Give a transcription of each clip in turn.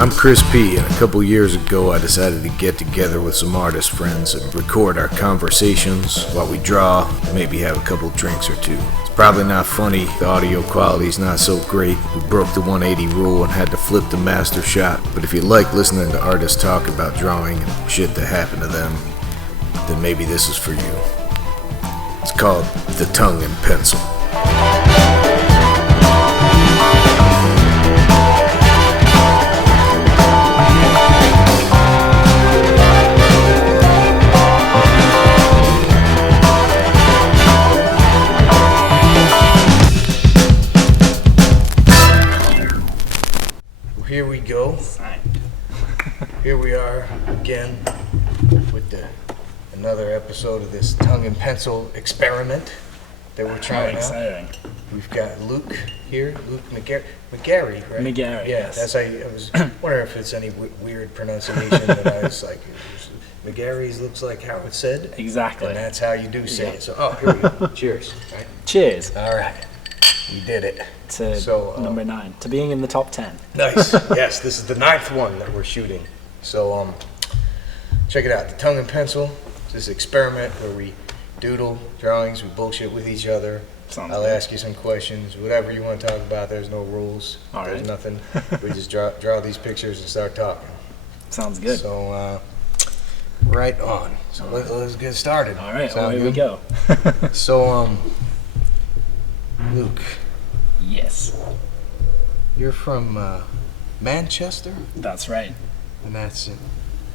I'm Chris P, and a couple years ago I decided to get together with some artist friends and record our conversations while we draw, maybe have a couple drinks or two. It's probably not funny, the audio quality's not so great, we broke the 180 rule and had to flip the master shot, but if you like listening to artists talk about drawing and shit that happened to them, then maybe this is for you. It's called The Tongue and Pencil. Here we go. Here we are again with another episode of this tongue and pencil experiment that we're trying out. We've got Luke here, Luke McGarry, right? McGarry, yeah, yes. That's how I was wondering if it's any weird pronunciation, but I was like, McGarry's looks like how it's said. Exactly. And that's how you do say it. So, here we go. Cheers. Right. Cheers. All right. We did it. To number 9, to being in the top 10. Nice. Yes, this is the 9th one that we're shooting. So, check it out. The Tongue and Pencil. It's this experiment where we doodle drawings, we bullshit with each other. I'll ask you some questions, whatever you want to talk about. There's no rules. There's nothing. We just draw these pictures and start talking. Sounds good. So, right on. So let's get started. All right. Well, here we go. So, Luke. Yes. You're from Manchester? That's right. And that's in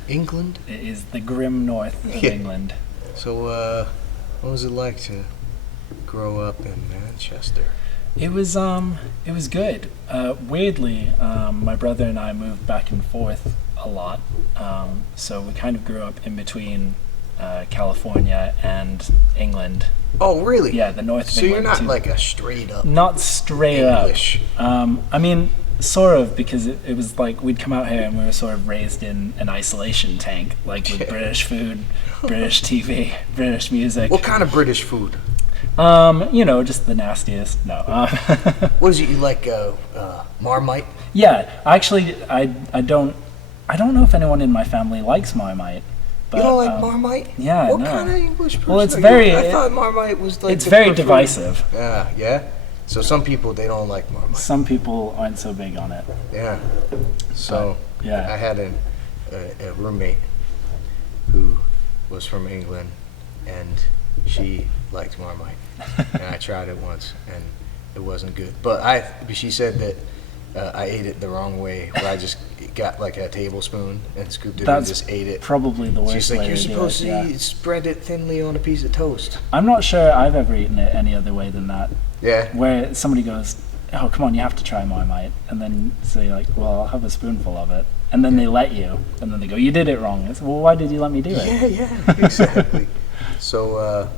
England? It is the grim north of England. So, what was it like to grow up in Manchester? It was good. Weirdly, my brother and I moved back and forth a lot. So we kind of grew up in between California and England. Oh, really? Yeah, the north of England. So you're not like a straight up Not straight English. up. I mean, sort of, because it was like we'd come out here and we were sort of raised in an isolation tank, like with British food, British TV, British music. What kind of British food? Just the nastiest. No. What is it, you like Marmite? Yeah, actually, I don't know if anyone in my family likes Marmite. But, you don't like Marmite? Yeah, What no. kind of English person? Well, it's I thought Marmite was like it's very divisive. Yeah? So some people, they don't like Marmite. Some people aren't so big on it. Yeah. So, but, yeah. I had a roommate who was from England, and she liked Marmite. And I tried it once, and it wasn't good. But she said that I ate it the wrong way, where I just got like a tablespoon and scooped it and just ate it. Probably the worst She's like, way you're to do supposed it, to spread it thinly on a piece of toast. I'm not sure I've ever eaten it any other way than that. Yeah. Where somebody goes, oh, come on, you have to try Marmite. And then say, like, well, I'll have a spoonful of it. And then they let you. And then they go, you did it wrong. It's, well, why did you let me do it? Yeah, exactly. So,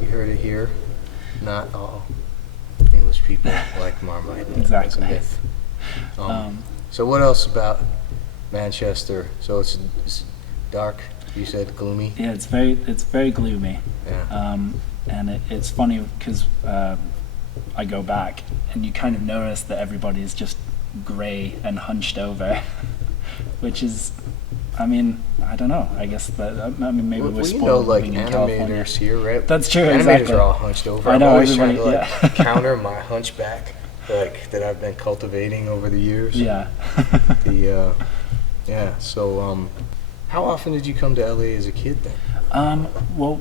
you heard it here. Not all English people like Marmite. Exactly. That's a myth. So what else about Manchester? So it's dark, you said, gloomy? Yeah, it's very gloomy. Yeah. And it's funny because I go back and you kind of notice that everybody's just grey and hunched over, which is, I mean, I don't know. I guess that maybe we're spoiled living in California. Animators here, right? That's true. Animators exactly. are all hunched over. I know, I'm always trying to everybody, counter my hunchback, that I've been cultivating over the years. Yeah. So, how often did you come to LA as a kid then? Well,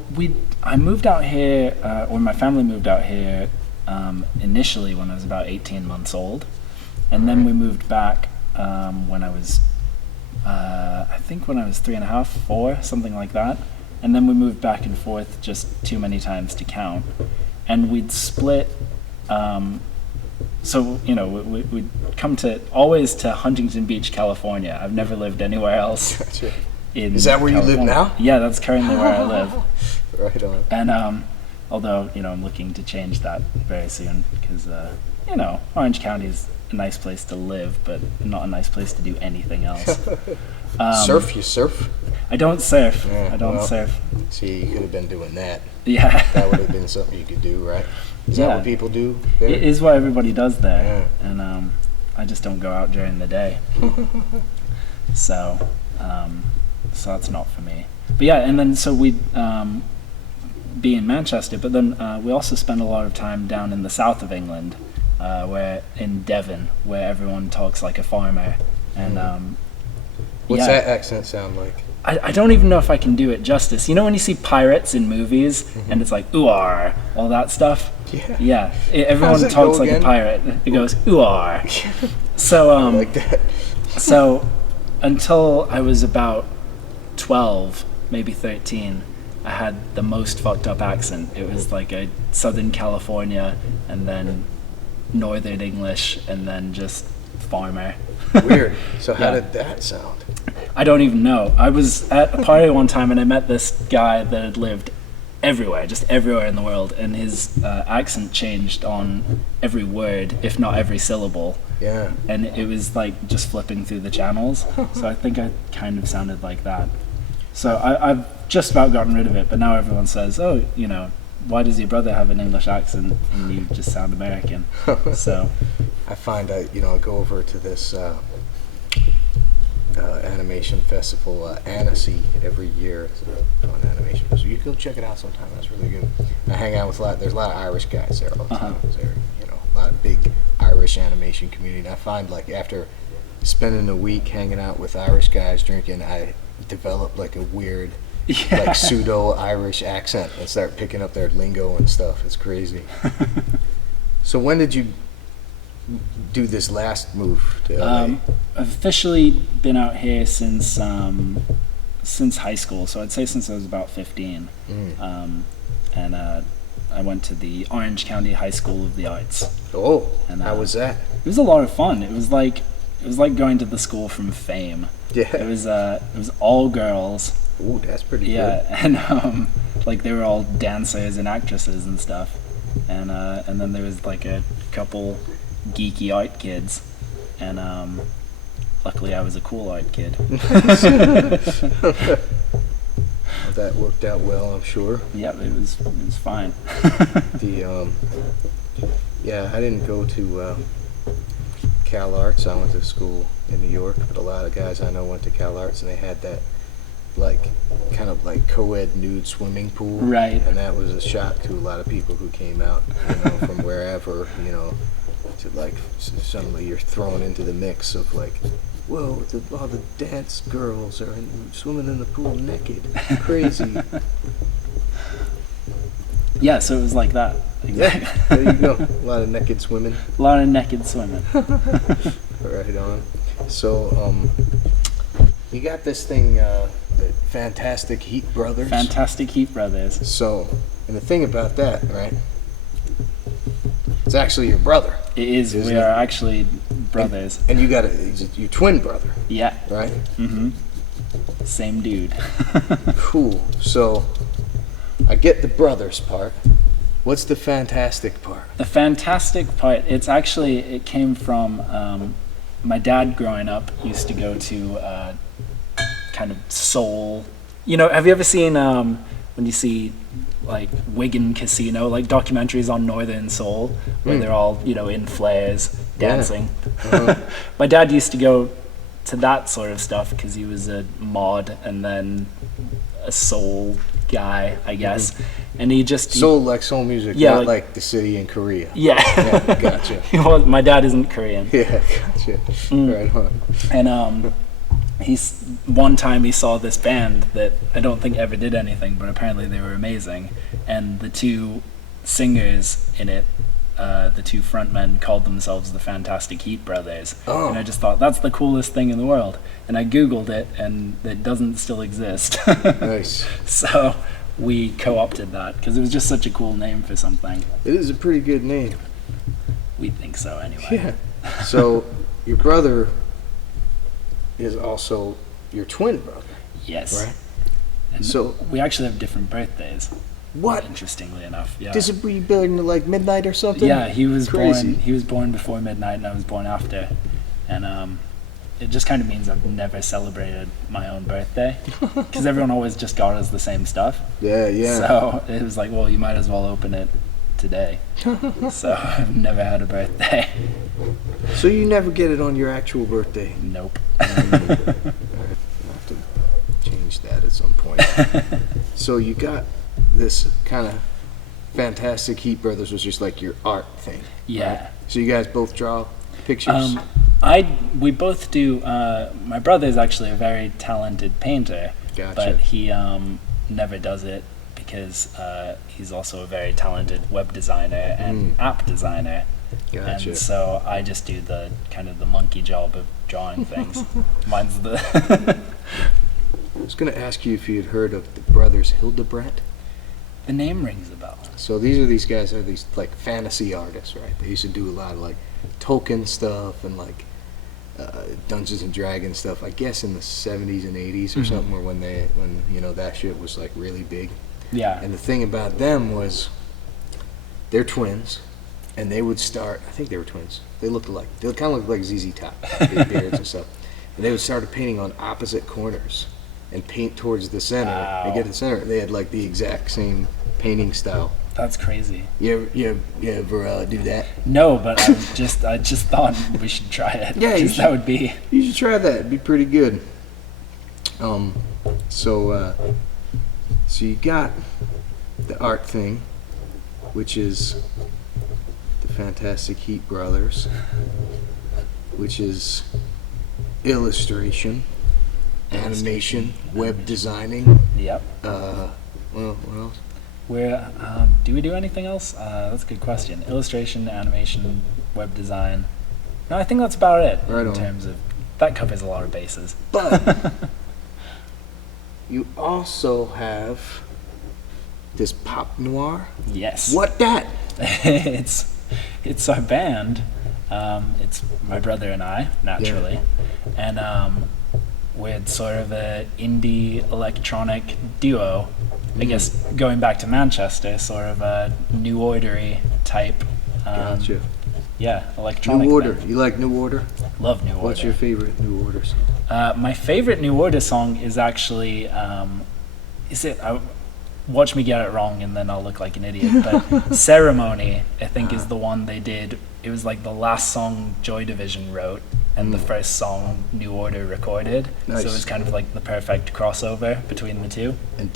I moved out here, or my family moved out here initially when I was about 18 months old, and then we moved back when I was, I think when I was 3.5, 4, something like that, and then we moved back and forth just too many times to count, and we'd split. So, we'd come always to Huntington Beach, California. I've never lived anywhere else. Gotcha. Is that where California. You live now? Yeah, that's currently where I live. Right on. And although, I'm looking to change that very soon because, Orange County is a nice place to live, but not a nice place to do anything else. You surf? I don't surf. Yeah, I don't surf. See, you could have been doing that. Yeah. That would have been something you could do, right? Is that what people do there? It is what everybody does there. Yeah. And I just don't go out during the day. So that's not for me. But yeah, and then so we'd be in Manchester, but then we also spend a lot of time down in the south of England, where in Devon, where everyone talks like a farmer. And what's that accent sound like? I don't even know if I can do it justice. You know when you see pirates in movies and it's like ooh-ar, all that stuff? Yeah. Everyone talks like a pirate. It goes ooh-ar. So I like that. So until I was about 12, maybe 13, I had the most fucked up accent. It was like a Southern California and then Northern English and then just farmer. Weird. So how did that sound? I don't even know. I was at a party one time and I met this guy that had lived everywhere, just everywhere in the world, and his accent changed on every word, if not every syllable. Yeah. And it was like just flipping through the channels. So I think I kind of sounded like that. So I've just about gotten rid of it, but now everyone says, oh, you know, why does your brother have an English accent and you just sound American? So I find I go over to this animation festival, Annecy, every year. It's a fun animation festival. You can go check it out sometime. That's really good. I hang out with there's a lot of Irish guys there all the time. There, a lot of big Irish animation community. And I find like after spending a week hanging out with Irish guys drinking, I develop like a weird like pseudo Irish accent and start picking up their lingo and stuff. It's crazy. So when did you do this last move to LA? I've officially been out here since high school, so I'd say since I was about 15. And I went to the Orange County High School of the Arts. Oh, and how was that? It was a lot of fun. It was like going to the school from Fame. Yeah. It was all girls. Ooh, that's pretty good. Yeah, and like they were all dancers and actresses and stuff. And then there was like a couple geeky art kids, and luckily I was a cool art kid. That worked out well, I'm sure. Yeah, it was fine. I didn't go to Cal Arts. I went to school in New York, but a lot of guys I know went to Cal Arts, and they had that like kind of like co-ed nude swimming pool, right? And that was a shock to a lot of people who came out, from wherever, to like suddenly you're thrown into the mix of like, whoa, all the dance girls are swimming in the pool naked, crazy. Yeah, so it was like that. Exactly. Yeah, there you go. A lot of naked swimming. A lot of naked swimming. Right on. So, you got this thing, the Fantastic Heat Brothers. Fantastic Heat Brothers. So, and the thing about that, right? It's actually your brother. It is. We are actually brothers. And you got your twin brother. Yeah. Right? Mm-hmm. Same dude. Cool. So, I get the brothers part. What's the fantastic part? The fantastic part, it came from my dad growing up used to go to kind of soul. Have you ever seen when you see like Wigan Casino, like documentaries on Northern Soul, where they're all, in flares dancing? Yeah. My dad used to go to that sort of stuff because he was a mod and then a soul guy, I guess. And he just soul music, yeah, not like the city in Korea. Yeah, gotcha. Well, my dad isn't Korean. Yeah, gotcha. Right on. And one time he saw this band that I don't think ever did anything, but apparently they were amazing. And the two singers in it, the two frontmen, called themselves the Fantastic Heat Brothers. Oh. And I just thought, that's the coolest thing in the world. And I Googled it, and it doesn't still exist. Nice. So we co-opted that, because it was just such a cool name for something. It is a pretty good name. We think so, anyway. Yeah. So, your brother is also your twin brother. Yes. Right? And so we actually have different birthdays. What? Interestingly enough, yeah. Does it be born like midnight or something? Yeah, he was crazy. He was born before midnight, and I was born after. And it just kind of means I've never celebrated my own birthday, because everyone always just got us the same stuff. Yeah. So it was like, well, you might as well open it today. So I've never had a birthday. So you never get it on your actual birthday? Nope. I'll have to change that at some point. So you got this kind of Fantastic Heat Brothers was just like your art thing. Yeah. Right? So you guys both draw pictures? We both do. My brother is actually a very talented painter, Gotcha. but he never does it because he's also a very talented web designer and app designer. Gotcha. And so I just do the kind of the monkey job of drawing things. Mine's the I was going to ask you if you had heard of the brothers Hildebrandt. the name rings a bell. So these guys are these like fantasy artists, right? They used to do a lot of like Tolkien stuff and like Dungeons and Dragons stuff. I guess in the 70s and 80s or something, or when that shit was like really big. Yeah. And the thing about them was they're twins, and they would start. I think they were twins. They looked alike. They kind of looked like ZZ Top, big beards and stuff. And they would start painting on opposite corners and paint towards the center. Wow. And get to the center. They had like the exact same painting style. That's crazy. You ever do that? No, but I just thought we should try it. Yeah, you should. That would be. You should try that. It'd be pretty good. So you got the art thing, which is the Fantastic Heat Brothers, which is illustration, animation, web designing. Yep. Well, what else? Do we do anything else? That's a good question. Illustration, animation, web design. No, I think that's about it. Right in on. terms of that covers a lot of bases. But you also have this Pop Noir. Yes. What that? It's our band. It's my brother and I, naturally, and we're sort of a indie electronic duo. I guess going back to Manchester, sort of a New Order-y type. Gotcha. Yeah, electronic. New Order. band. You like New Order? Love New Order. What's your favorite New Order song? My favorite New Order song is actually, watch me get it wrong and then I'll look like an idiot, but Ceremony, I think, is the one they did. It was like the last song Joy Division wrote and the first song New Order recorded. Nice. So it was kind of like the perfect crossover between the two. And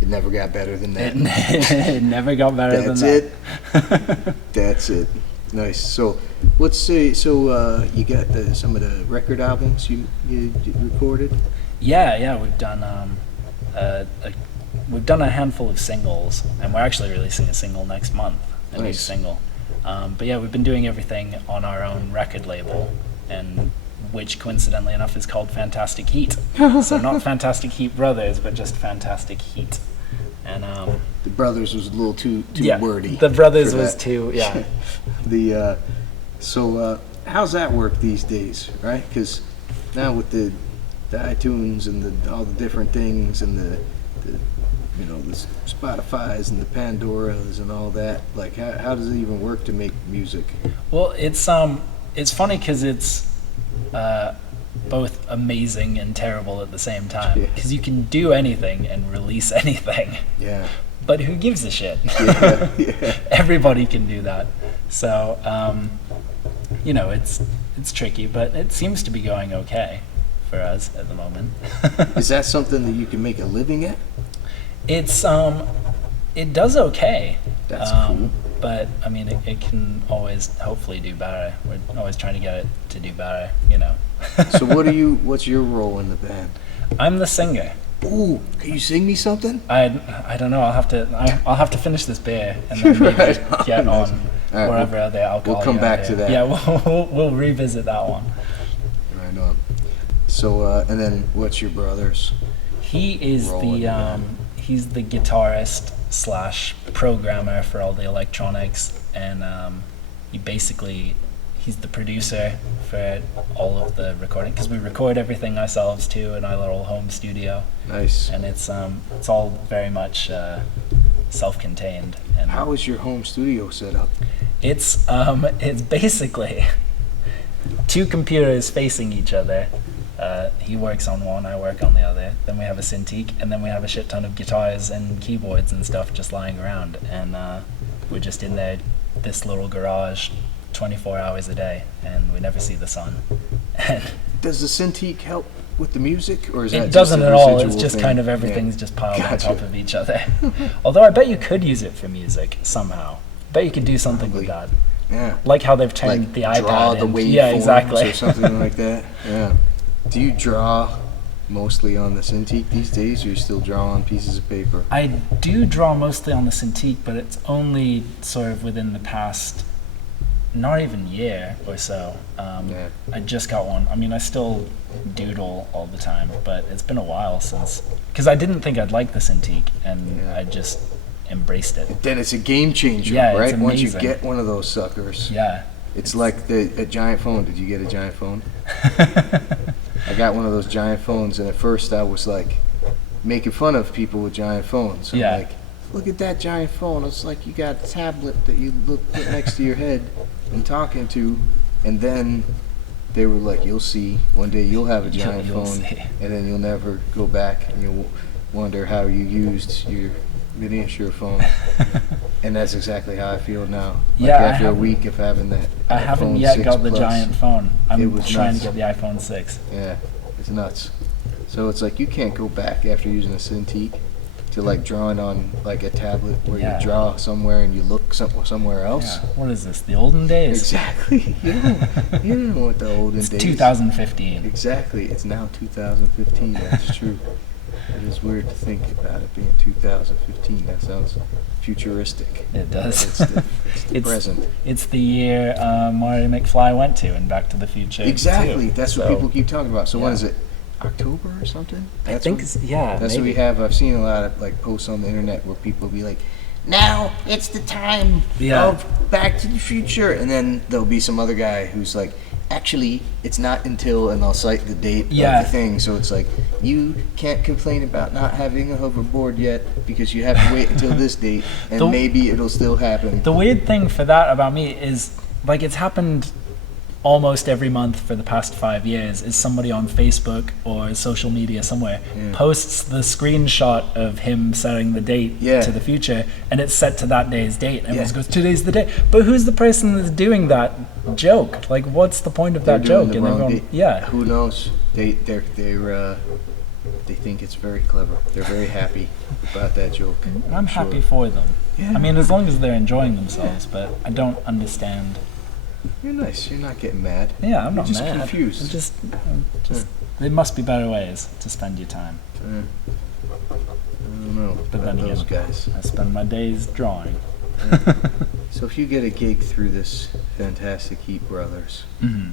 it never got better than that. It never got better That's than it. That's it. Nice. So, let's say. So, you got some of the record albums you recorded. Yeah, we've done we've done a handful of singles, and we're actually releasing a single next month, a new Nice. single. But yeah, we've been doing everything on our own record label, and which coincidentally enough is called Fantastic Heat. So not Fantastic Heat Brothers, but just Fantastic Heat. And The Brothers was a little too yeah, wordy. the Brothers for was that. too, yeah. So how's that work these days, right? Because now with the iTunes and all the different things and the Spotify's and the Pandoras and all that, like how does it even work to make music? Well, it's funny because it's both amazing and terrible at the same time. Yeah. Because you can do anything and release anything, Yeah. but who gives a shit? Yeah. Everybody can do that. So, it's tricky, but it seems to be going okay for us at the moment. Is that something that you can make a living at? It does okay. That's cool. But I mean, it can always hopefully do better. We're always trying to get it to do better, So what's your role in the band? I'm the singer. Ooh, can you sing me something? I don't know. I'll have to finish this beer and then maybe Right. get Nice. on All right, wherever other alcohol. we'll come you back have to here. that. Yeah, we'll revisit that one. Right on. So and then what's your brother's? He is Role in the band. he's the guitarist / programmer for all the electronics, and he's the producer for all of the recording, because we record everything ourselves too in our little home studio, Nice. and it's all very much self-contained. And How is your home studio set up? it's basically two computers facing each other. He works on one, I work on the other. Then we have a Cintiq, and then we have a shit ton of guitars and keyboards and stuff just lying around. And we're just in there, this little garage, 24 hours a day, and we never see the sun. And does the Cintiq help with the music, or is that it doesn't just a at all. It's residual just thing? kind of everything's just piled on Gotcha. top of each other. Although I bet you could use it for music somehow. Bet you could do something with that. Yeah. Like how they've turned Like the iPad draw the into- waveforms yeah, exactly. or something like that. Yeah. Do you draw mostly on the Cintiq these days, or you still draw on pieces of paper? I do draw mostly on the Cintiq, but it's only sort of within the past, not even year or so. Yeah. I just got one. I mean, I still doodle all the time, but it's been a while since, because I didn't think I'd like the Cintiq, and Yeah. I just embraced it. Then it's a game changer, Yeah, it's right? Once you amazing. get one of those suckers, Yeah. it's like a giant phone. Did you get a giant phone? I got one of those giant phones, and at first I was like making fun of people with giant phones. I'm Yeah. like, look at that giant phone. It's like you got a tablet that you put next to your head and talking to, and then they were like, you'll see, one day you'll have a giant You'll phone, see. and then you'll never go back, and you'll wonder how you used your miniature phone. And that's exactly how I feel now. Like Yeah, I after a haven't- week of having that I haven't iPhone yet 6 got the Plus. giant phone. It I'm was trying nuts. to get the iPhone 6. Yeah, it's nuts. So it's like you can't go back after using a Cintiq to like drawing on like a tablet where Yeah. you draw somewhere and you look somewhere else. Yeah. What is this? The olden days? Exactly. You don't know what the olden It's days. 2015. Exactly. It's now 2015. That's true. It is weird to think about it being 2015. That sounds futuristic. It does. It's the It's- present. It's the year Marty McFly went to in Back to the Future. Exactly. too. That's what So, people keep talking about. So when yeah. is it? October or something? I That's think, what- yeah. That's what maybe. we have. I've seen a lot of like posts on the internet where people be like, "Now it's the time Yeah. of Back to the Future," and then there'll be some other guy who's like, "Actually, it's not until," and they'll cite the date Yeah. of the thing. So it's like you can't complain about not having a hoverboard yet because you have to wait until this date, and The- maybe it'll still happen. The weird thing for that about me is, like, it's happened almost every month for the past 5 years, is somebody on Facebook or social media somewhere posts the screenshot of him setting the date Yeah. to the future, and it's set to that day's date. And everyone Yeah. goes, today's the day. But who's the person that's doing that joke? Like, what's the point of They're that doing joke? the And wrong everyone, date. yeah. Who knows? They think it's very clever. They're very happy about that joke. I'm sure. happy for them. Yeah. I mean, as long as they're enjoying themselves, but I don't understand. You're nice. You're not getting mad. Yeah, I'm You're not just mad. confused. I'm just there must be better ways to spend your time. I don't know But about then those again, guys. I spend my days drawing. So if you get a gig through this fantastic Heat Brothers, Mhm.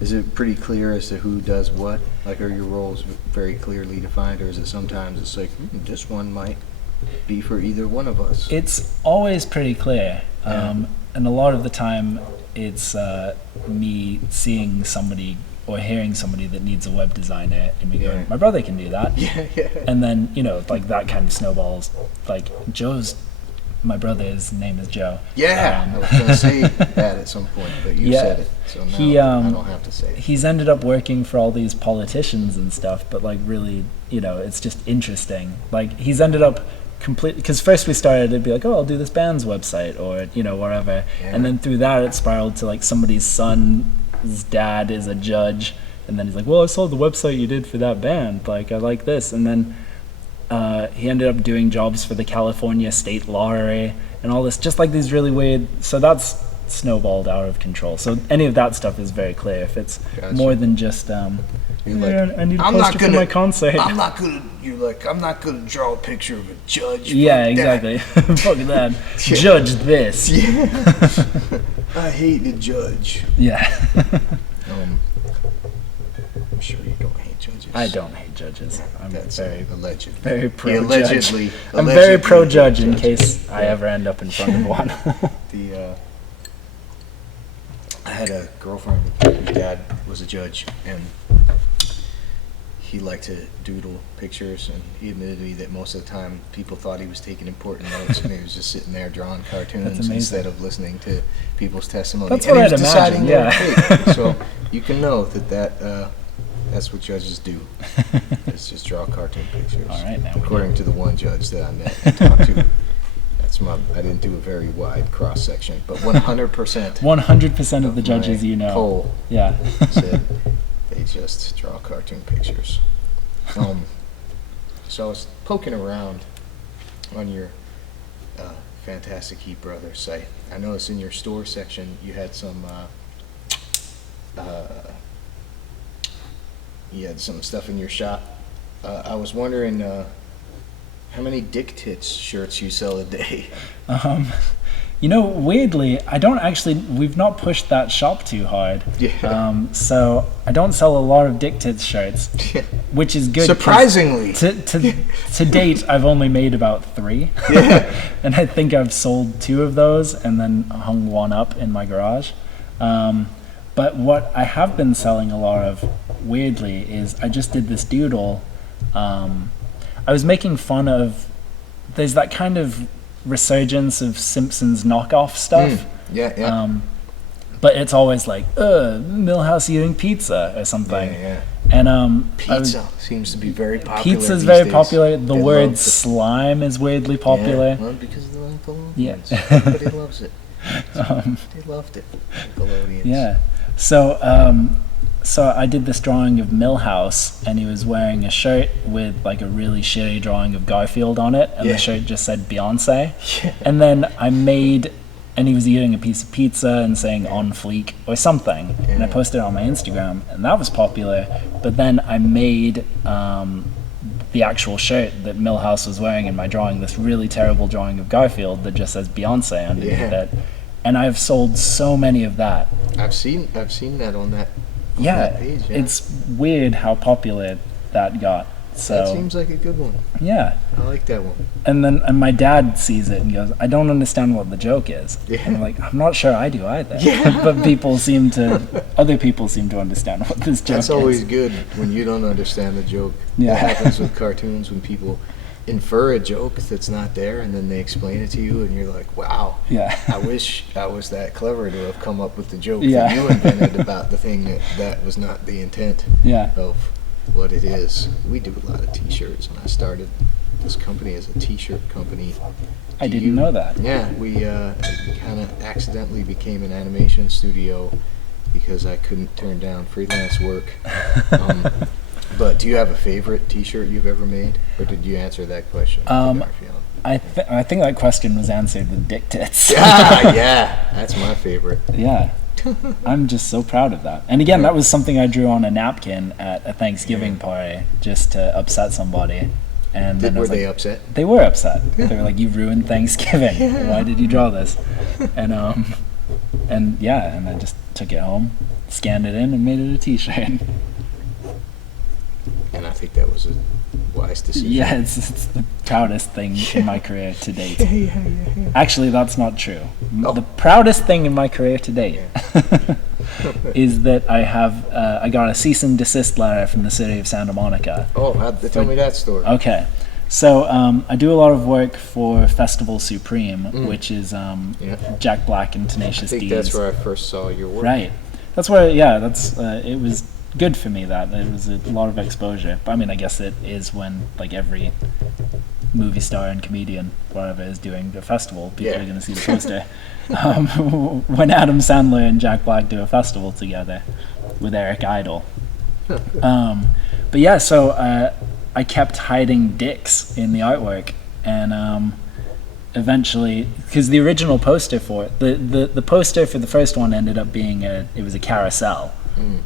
is it pretty clear as to who does what? Like, are your roles very clearly defined, or is it sometimes it's like, this one might be for either one of us? It's always pretty clear, and a lot of the time it's me seeing somebody or hearing somebody that needs a web designer, and me Yeah. going, my brother can do that. Yeah, yeah. And then, like that kind of snowballs. Like my brother's name is Joe. Yeah, I was gonna say that at some point, but you Yeah. said it, so now He, I don't have to say it. He's ended up working for all these politicians and stuff, but like really, it's just interesting. Like he's ended up because first we started, it'd be like, oh, I'll do this band's website or whatever, Yeah. and then through that it spiraled to like somebody's son's dad is a judge, and then he's like, well, I saw the website you did for that band, like I like this, and then he ended up doing jobs for the California State Lottery and all this, just like these really weird. So that's snowballed out of control. So any of that stuff is very clear. If it's Gotcha. more than just, You're like, I need a I'm not poster for gonna- my concert. I'm not gonna draw a picture of a judge. Yeah, Fuck that. exactly. Fuck that. Judge this. I hate the judge. Yeah. I'm sure you don't hate judges. I don't hate judges. I'm That's very, alleged. very He pro-judge. allegedly. I'm very allegedly pro-judge hates in judges. case I ever end up in front of one. I had a girlfriend whose dad was a judge, and he liked to doodle pictures, and he admitted to me that most of the time people thought he was taking important notes, and he was just sitting there drawing cartoons amazing. instead of listening to people's testimony. That's and what he was I'd imagine, deciding they were yeah. fake. So you can know that's what judges do. It's just draw cartoon pictures. All right, now we According to the one judge that I met and talked to, that's I didn't do a very wide cross section, but 100%. 100% of the judges, you know. Poll Yeah. said they just draw cartoon pictures. So I was poking around on your Fantastic Heat Brothers site. I noticed in your store section you had some stuff in your shop. I was wondering how many Dick Tits shirts you sell a day. Weirdly, we've not pushed that shop too hard. Yeah. So I don't sell a lot of Dick Tits shirts, which is good. Surprisingly. To date, I've only made about 3. Yeah. And I think I've sold 2 of those and then hung one up in my garage. But what I have been selling a lot of, weirdly, is I just did this doodle. I was making fun of, there's that kind of resurgence of Simpsons knockoff stuff. Yeah. But it's always like, Milhouse eating pizza or something. Yeah. And pizza seems to be very popular. Pizza's these very days. popular. The They word love slime is weirdly popular. Yeah, well, because of the Nickelodeons. Yeah. Everybody loves it. They loved it. Nickelodeons. Yeah. So I did this drawing of Milhouse, and he was wearing a shirt with like a really shitty drawing of Garfield on it, and the shirt just said Beyonce. Yeah. And then and he was eating a piece of pizza and saying on fleek or something, and I posted it on my Instagram, and that was popular. But then I made the actual shirt that Milhouse was wearing in my drawing, this really terrible drawing of Garfield that just says Beyonce underneath it. And I've sold so many of that. I've seen that on that. Yeah, page, it's weird how popular that got. So that seems like a good one. Yeah, I like that one. And my dad sees it and goes, "I don't understand what the joke is." Yeah. And I'm like, "I'm not sure I do either." Yeah. But other people seem to understand what this joke is. That's always good when you don't understand the joke. Yeah. That happens with cartoons when people infer a joke that's not there and then they explain it to you and you're like, wow. Yeah. I wish I was that clever to have come up with the joke Yeah. that you invented about the thing that was not the intent of what it is. We do a lot of t-shirts, and I started this company as a t-shirt company. I didn't know that. Yeah, we kind of accidentally became an animation studio because I couldn't turn down freelance work. But do you have a favorite t-shirt you've ever made, or did you answer that question? I think that question was answered with Dick Tits. Yeah, that's my favorite. Yeah. I'm just so proud of that. And again, that was something I drew on a napkin at a Thanksgiving party just to upset somebody. And were they upset? They were upset. They were like, "You ruined Thanksgiving. Why did you draw this?" And I just took it home, scanned it in, and made it a t-shirt. And I think that was a wise decision. Yeah, it's the proudest thing in my career to date. Actually, that's not true. The proudest thing in my career to date is that I got a cease and desist letter from the city of Santa Monica. Oh, tell me that story. Okay. So I do a lot of work for Festival Supreme, which is Jack Black and Tenacious D's. I think that's where I first saw your work. Right. That's where, it was good for me that it was a lot of exposure. But I mean, I guess it is when like every movie star and comedian, whatever, is doing a festival, people are going to see the poster. When Adam Sandler and Jack Black do a festival together with Eric Idle. So I kept hiding dicks in the artwork, and eventually, because the original poster for it, the poster for the first one ended up being it was a carousel.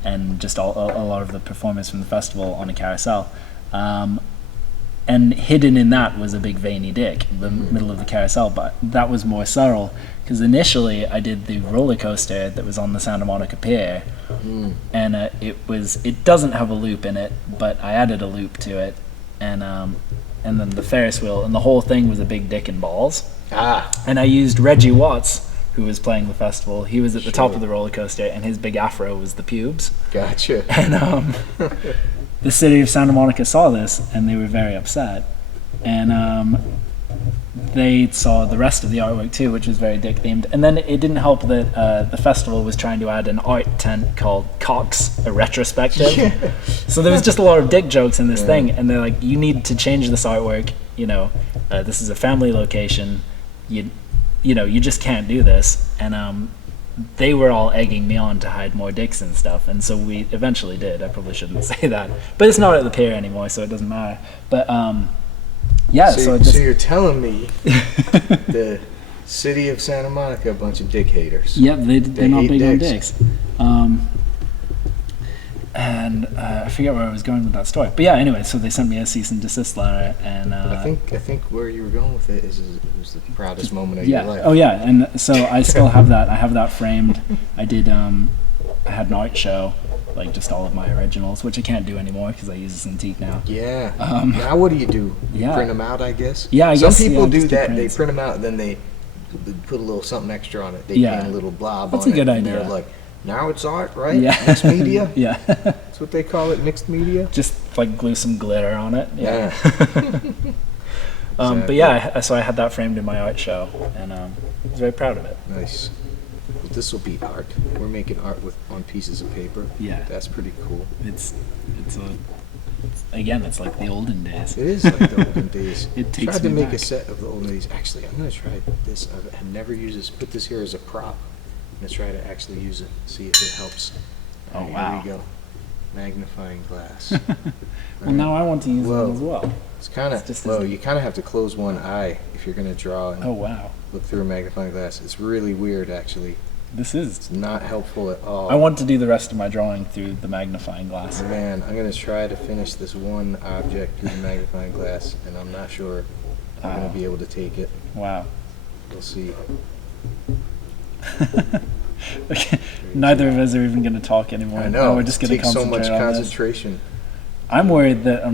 And just a lot of the performers from the festival on a carousel. And hidden in that was a big veiny dick in the middle of the carousel, but that was more subtle, because initially I did the roller coaster that was on the Santa Monica Pier, and it doesn't have a loop in it, but I added a loop to it, and then the Ferris wheel, and the whole thing was a big dick and balls. And I used Reggie Watts, who was playing the festival. He was at the top of the roller coaster, and his big afro was the pubes. Gotcha. And the city of Santa Monica saw this, and they were very upset. And they saw the rest of the artwork too, which was very dick themed. And then it didn't help that the festival was trying to add an art tent called Cox, a retrospective. Yeah. So there was just a lot of dick jokes in this thing, and they're like, "You need to change this artwork. This is a family location. you just can't do this. And they were all egging me on to hide more dicks and stuff, and so we eventually did. I probably shouldn't say that, but it's not at the pier anymore, so it doesn't matter. But yeah, So you're telling me the city of Santa Monica, a bunch of dick haters. Yep, they're not hate big on dicks. dicks. And I forget where I was going with that story. But yeah, anyway, so they sent me a cease and desist letter, and I think where you were going with it was the proudest moment of your life. Oh yeah, and so I still have that. I have that framed. I did. I had an art show, like just all of my originals, which I can't do anymore because I use a Cintiq now. Yeah. Now what do? You Yeah. print them out, I guess. Yeah, I guess some people do just do that. They prints. print them out, and then they put a little something extra on it. They Yeah. paint a little blob That's on a good it. And idea. they're like, now it's art, right? Yeah. Mixed media. Yeah. That's what they call it, mixed media. Just like glue some glitter on it. Yeah. But yeah, so I had that framed in my art show, and I was very proud of it. Nice. Well, this will be art. We're making art on pieces of paper. Yeah. That's pretty cool. It's again, it's like the olden days. It is like the olden days. It takes tried to me make a back. set of the olden days. Actually, I'm gonna try this. I've never used this. Put this here as a prop. I'm gonna try to actually use it. See if it helps. Oh, Alright, wow. Here we go. Magnifying glass. Well, now I want to use Whoa. one as well. It's kind It's just of as- you kind of have to close one eye if you're gonna draw and Oh wow, look through a magnifying glass. It's really weird, actually. this is. It's not helpful at all. I want to do the rest of my drawing through the magnifying glass. Man, I'm gonna try to finish this one object through the magnifying glass, and I'm not sure if I'm gonna be able to take it. Wow. We'll see. Okay. Neither of us are even going to talk anymore. I know. We're just it going to takes so concentrate much on this. concentration. I'm worried that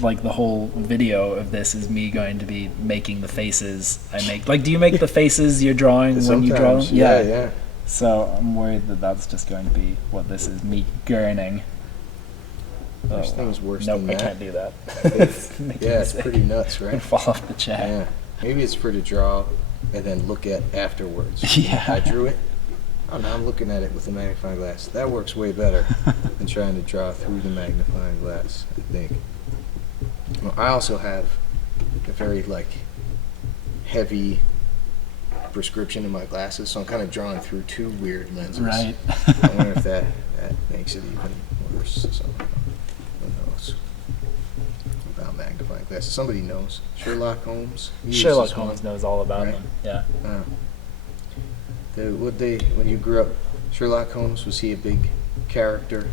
like the whole video of this is me going to be making the faces I make. Like, do you make the faces you're drawing when you draw? Sometimes, yeah. So I'm worried that that's just going to be what this is, me gurning. There's things worse nope, than I that. can't do that. Yeah, it's pretty nuts, I'm right? fall off the chair. Yeah. Maybe it's for to draw and then look at afterwards. Yeah. I drew it. Oh, now I'm looking at it with the magnifying glass. That works way better than trying to draw through the magnifying glass, I think. Well, I also have a very, heavy prescription in my glasses, so I'm kind of drawing through two weird lenses. Right. I wonder if that makes it even worse. So, who knows about magnifying glasses? Somebody knows. Sherlock Holmes. He uses Sherlock one. Holmes knows all about Right. them. Yeah. When you grew up, Sherlock Holmes, was he a big character?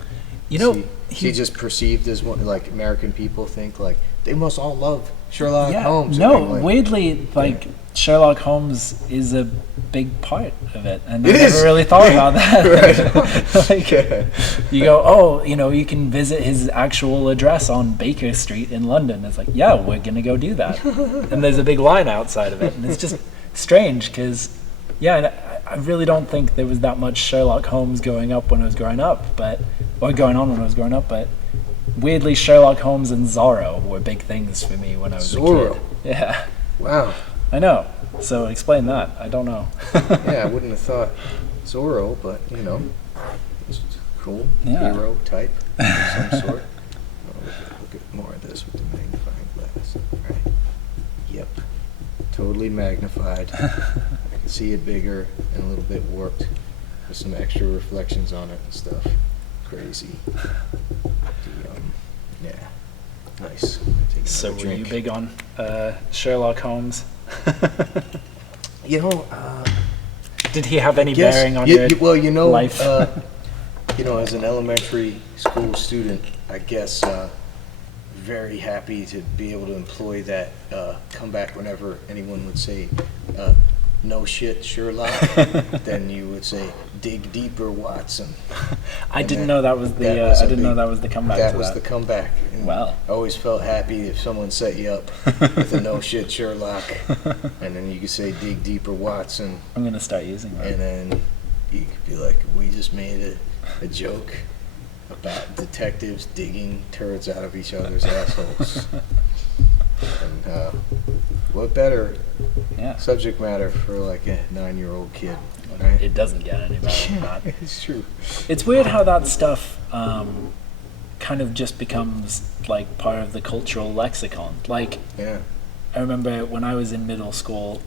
You know, Was he just perceived as one, like American people think, like they must all love Sherlock yeah, Holmes. no, and, like, weirdly, like Sherlock Holmes is a big part of it, and I It never is. really thought about that. Right. Like, you go, oh, you can visit his actual address on Baker Street in London. It's like, yeah, we're gonna go do that, and there's a big line outside of it, and it's just strange because, yeah, and I really don't think there was that much Sherlock Holmes going on when I was growing up, but weirdly, Sherlock Holmes and Zorro were big things for me when I was a Zorro. kid. Yeah, Wow. I know. So explain that. I don't know. Yeah, I wouldn't have thought Zorro, but it's cool Yeah. hero type of some sort. Look at more of this with the magnifying glass. Right. Yep. Totally magnified. I can see it bigger and a little bit warped with some extra reflections on it and stuff. Crazy. Yeah. Nice. Take So another were you drink. big on Sherlock Holmes? Did he have any Yes. bearing on Yeah, your well, life? As an elementary school student, I guess very happy to be able to employ that comeback whenever anyone would say, "No shit, Sherlock," then you would say, "Dig deeper, Watson." I and didn't that- know that was the. that was I a didn't know big- that was the comeback. That to was that. the comeback. And Wow. I always felt happy if someone set you up with a "No shit, Sherlock," and then you could say, "Dig deeper, Watson." I'm gonna start using that. And then you could be like, we just made a joke about detectives digging turds out of each other's assholes. And what better Yeah. subject matter for like a 9-year-old kid, right? It doesn't get any better than that. It's true. It's weird how that stuff kind of just becomes like part of the cultural lexicon. Like, Yeah. I remember when I was in middle school,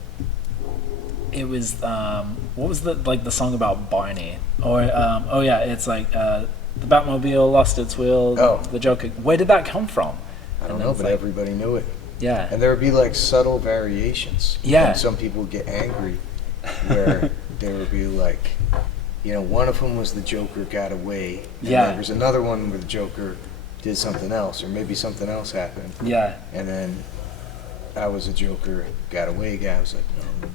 It was what was the song about Barney? Or oh yeah, it's like the Batmobile lost its wheel. Oh. The Joker. Where did that come from? I don't know, but everybody knew it. Yeah. And there would be like subtle variations. Yeah. And some people would get angry where there would be like, one of them was the Joker got away. And Yeah. there was another one where the Joker did something else, or maybe something else happened. Yeah. And then I was a Joker got away guy. I was like, no,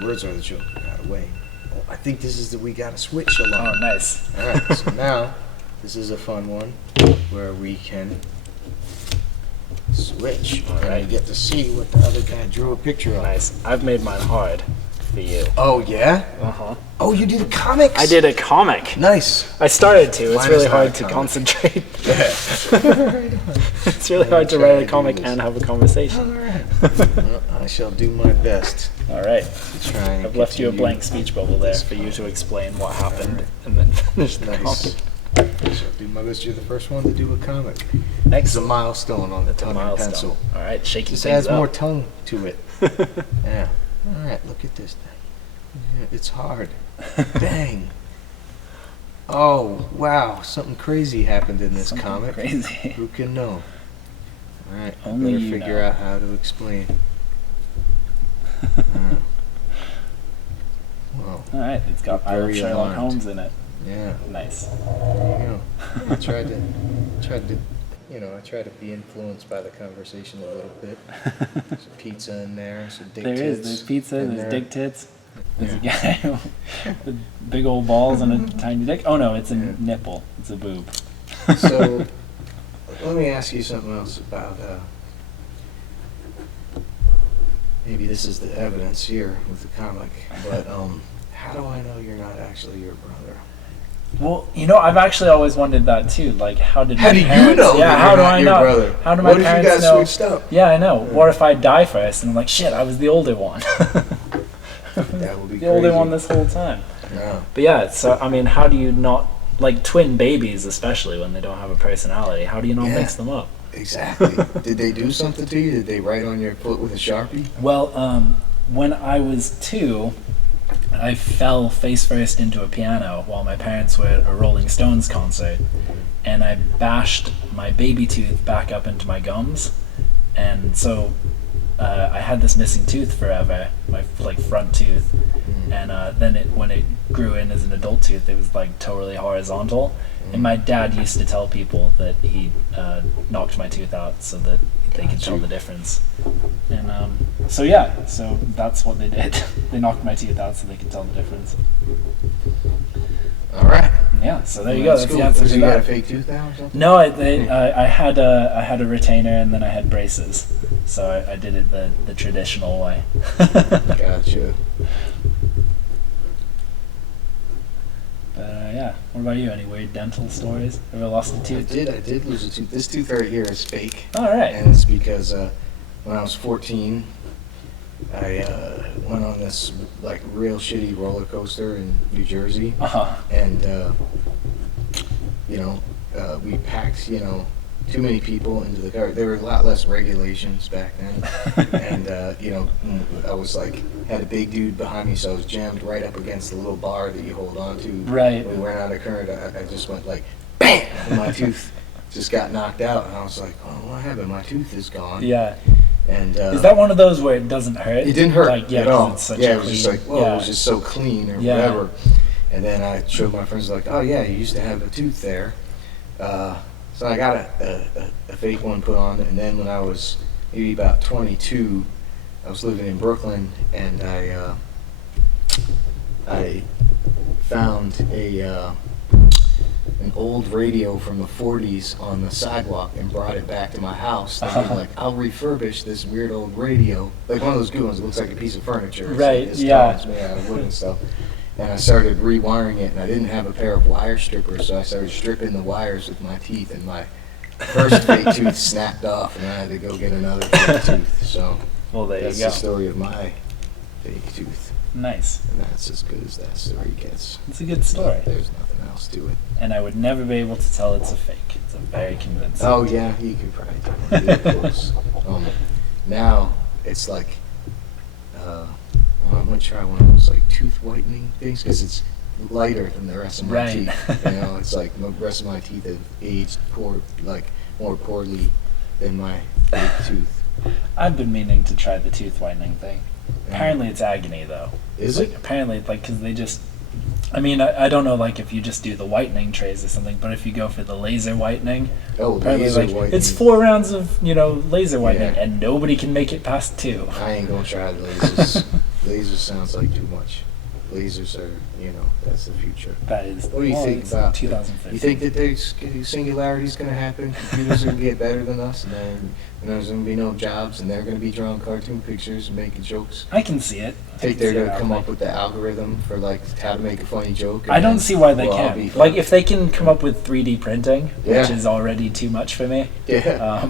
the words are the Joker got away. Well, I think this is we got to switch along. Oh, nice. All right, so now this is a fun one where we can switch. All right. And you get to see what the other guy drew a picture of. Nice. I've made mine hard for you. Oh, yeah? Uh-huh. Oh, you did a comics? I did a comic. Nice. I started to. It's Mine really is not hard a to comic. concentrate. Yeah. It's really hard to try write to a do comic this. and have a All conversation. right. Well, I shall do my best All right. to try and I've left you a continue. blank speech bubble there for you to explain what happened and then finish the Nice. comic. I shall do my best. You're the first one to do a comic. It's a Excellent. milestone on the It's a tongue and milestone. pencil. All right, shaking Just things adds up. more tongue to it. Yeah. All right, look at this thing. Yeah, it's hard. Dang. Oh, wow. Something crazy happened in this Something comic. crazy. Who can know? All right, Only I better you figure know. out how to explain. Well, All right, it's got Very Irish Sherlock alarmed. Holmes in it. yeah. Nice. There you go. I tried to, I tried to be influenced by the conversation a little bit. There's a pizza in there, some dick There tits. is. There's pizza. in There's there. dick tits. There's a guy with big old balls and a tiny dick. Oh no, it's a Yeah. nipple. It's a boob. So, let me ask you something else about, maybe this is the evidence here with the comic, but how do I know you're not actually your brother? Well, I've actually always wondered that too. Like, how did How my do you parents, know Yeah, that how you're do not I your know? brother? How do my What if you parents got know? switched up? Yeah, I know. What if I die first and I'm like, shit, I was the older one. That would be The older crazy. one this whole time. Yeah. But yeah, so I mean, how do you not, like twin babies, especially when they don't have a personality, how do you not Yeah. mix them up? Exactly. Did they do something to you? Did they write on your foot with a Sharpie? Well, when I was 2, I fell face first into a piano while my parents were at a Rolling Stones concert, and I bashed my baby tooth back up into my gums, and so I had this missing tooth forever, my front tooth, and then when it grew in as an adult tooth, it was like totally horizontal. And my dad used to tell people that he knocked my tooth out so that they could tell the difference. And so that's what they did. They knocked my teeth out so they could tell the difference. All right. Yeah, so there you go. That's cool. the answer Was to you got a that. fake tooth now or something? No, I had a retainer and then I had braces, so I did it the traditional way. Gotcha. Yeah. What about you? Any weird dental stories? Ever lost a I tooth? did lose a tooth. This tooth right here is fake. All right. And it's because when I was 14, I went on this like real shitty roller coaster in New Jersey, and we packed too many people into the car. There were a lot less regulations back then, and I was like had a big dude behind me, so I was jammed right up against the little bar that you hold on to. Right. We went out of current. I just went like bam, and my tooth just got knocked out, and I was like, oh, what happened? My tooth is gone. Yeah. And Is that one of those where it doesn't hurt? it didn't hurt Like, yeah, at all. it's such Yeah, a it was clean, just like, whoa, yeah. it was just so clean or Yeah. whatever. And then I showed my friends like, oh yeah, you used to have a tooth there. So I got a fake one put on, and then when I was maybe about 22, I was living in Brooklyn, and I found an old radio from the 40s on the sidewalk and brought it back to my house. Thinking like, I'll refurbish this weird old radio, like one of those good ones. It looks like a piece of furniture. It's Right, like this yeah. tall, it's made out of wood and stuff. And I started rewiring it, and I didn't have a pair of wire strippers, so I started stripping the wires with my teeth, and my first fake tooth snapped off, and I had to go get another fake tooth. So Well, there that's you go. the story of my fake tooth, Nice. and that's as good as that story gets. It's a good story. There's nothing else to it. And I would never be able to tell it's a fake. It's a very convincing. Oh yeah, you could probably do it. Of course. Now it's like gonna try one of those like tooth whitening things because it's lighter than the rest of my Right. teeth. You know, it's like the rest of my teeth have aged more poorly than my fake tooth. I've been meaning to try the tooth whitening thing. Yeah. Apparently it's agony though. Is Like, it? apparently, like, because they just, I mean, I don't know, like, if you just do the whitening trays or something, but if you go for the laser whitening, Oh, apparently, laser like, whitening. it's 4 rounds of, laser whitening, Yeah. and nobody can make it past 2. I ain't gonna try the lasers. Lasers sounds like too much. Lasers are, that's the future. That is, What do you well, think it's about 2015. You think that there's singularity's going to happen? Computers are going to get better than us, and then there's going to be no jobs, and they're going to be drawing cartoon pictures and making jokes. I can see it. Think they're going to come up with the algorithm for like how to make a funny joke? and I don't then see why they we'll all can't. be Like, fine. if they can come up with 3D printing, Yeah. which is already too much for me, Yeah,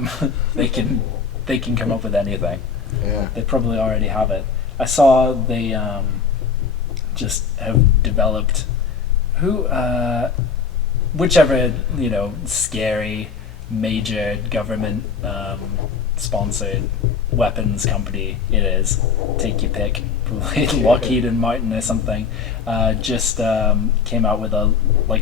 they can come up with anything. yeah. They probably already have it. I saw they just have developed whichever scary major government sponsored weapons company it is. Take your pick. Probably Lockheed and Martin or something. Just came out with a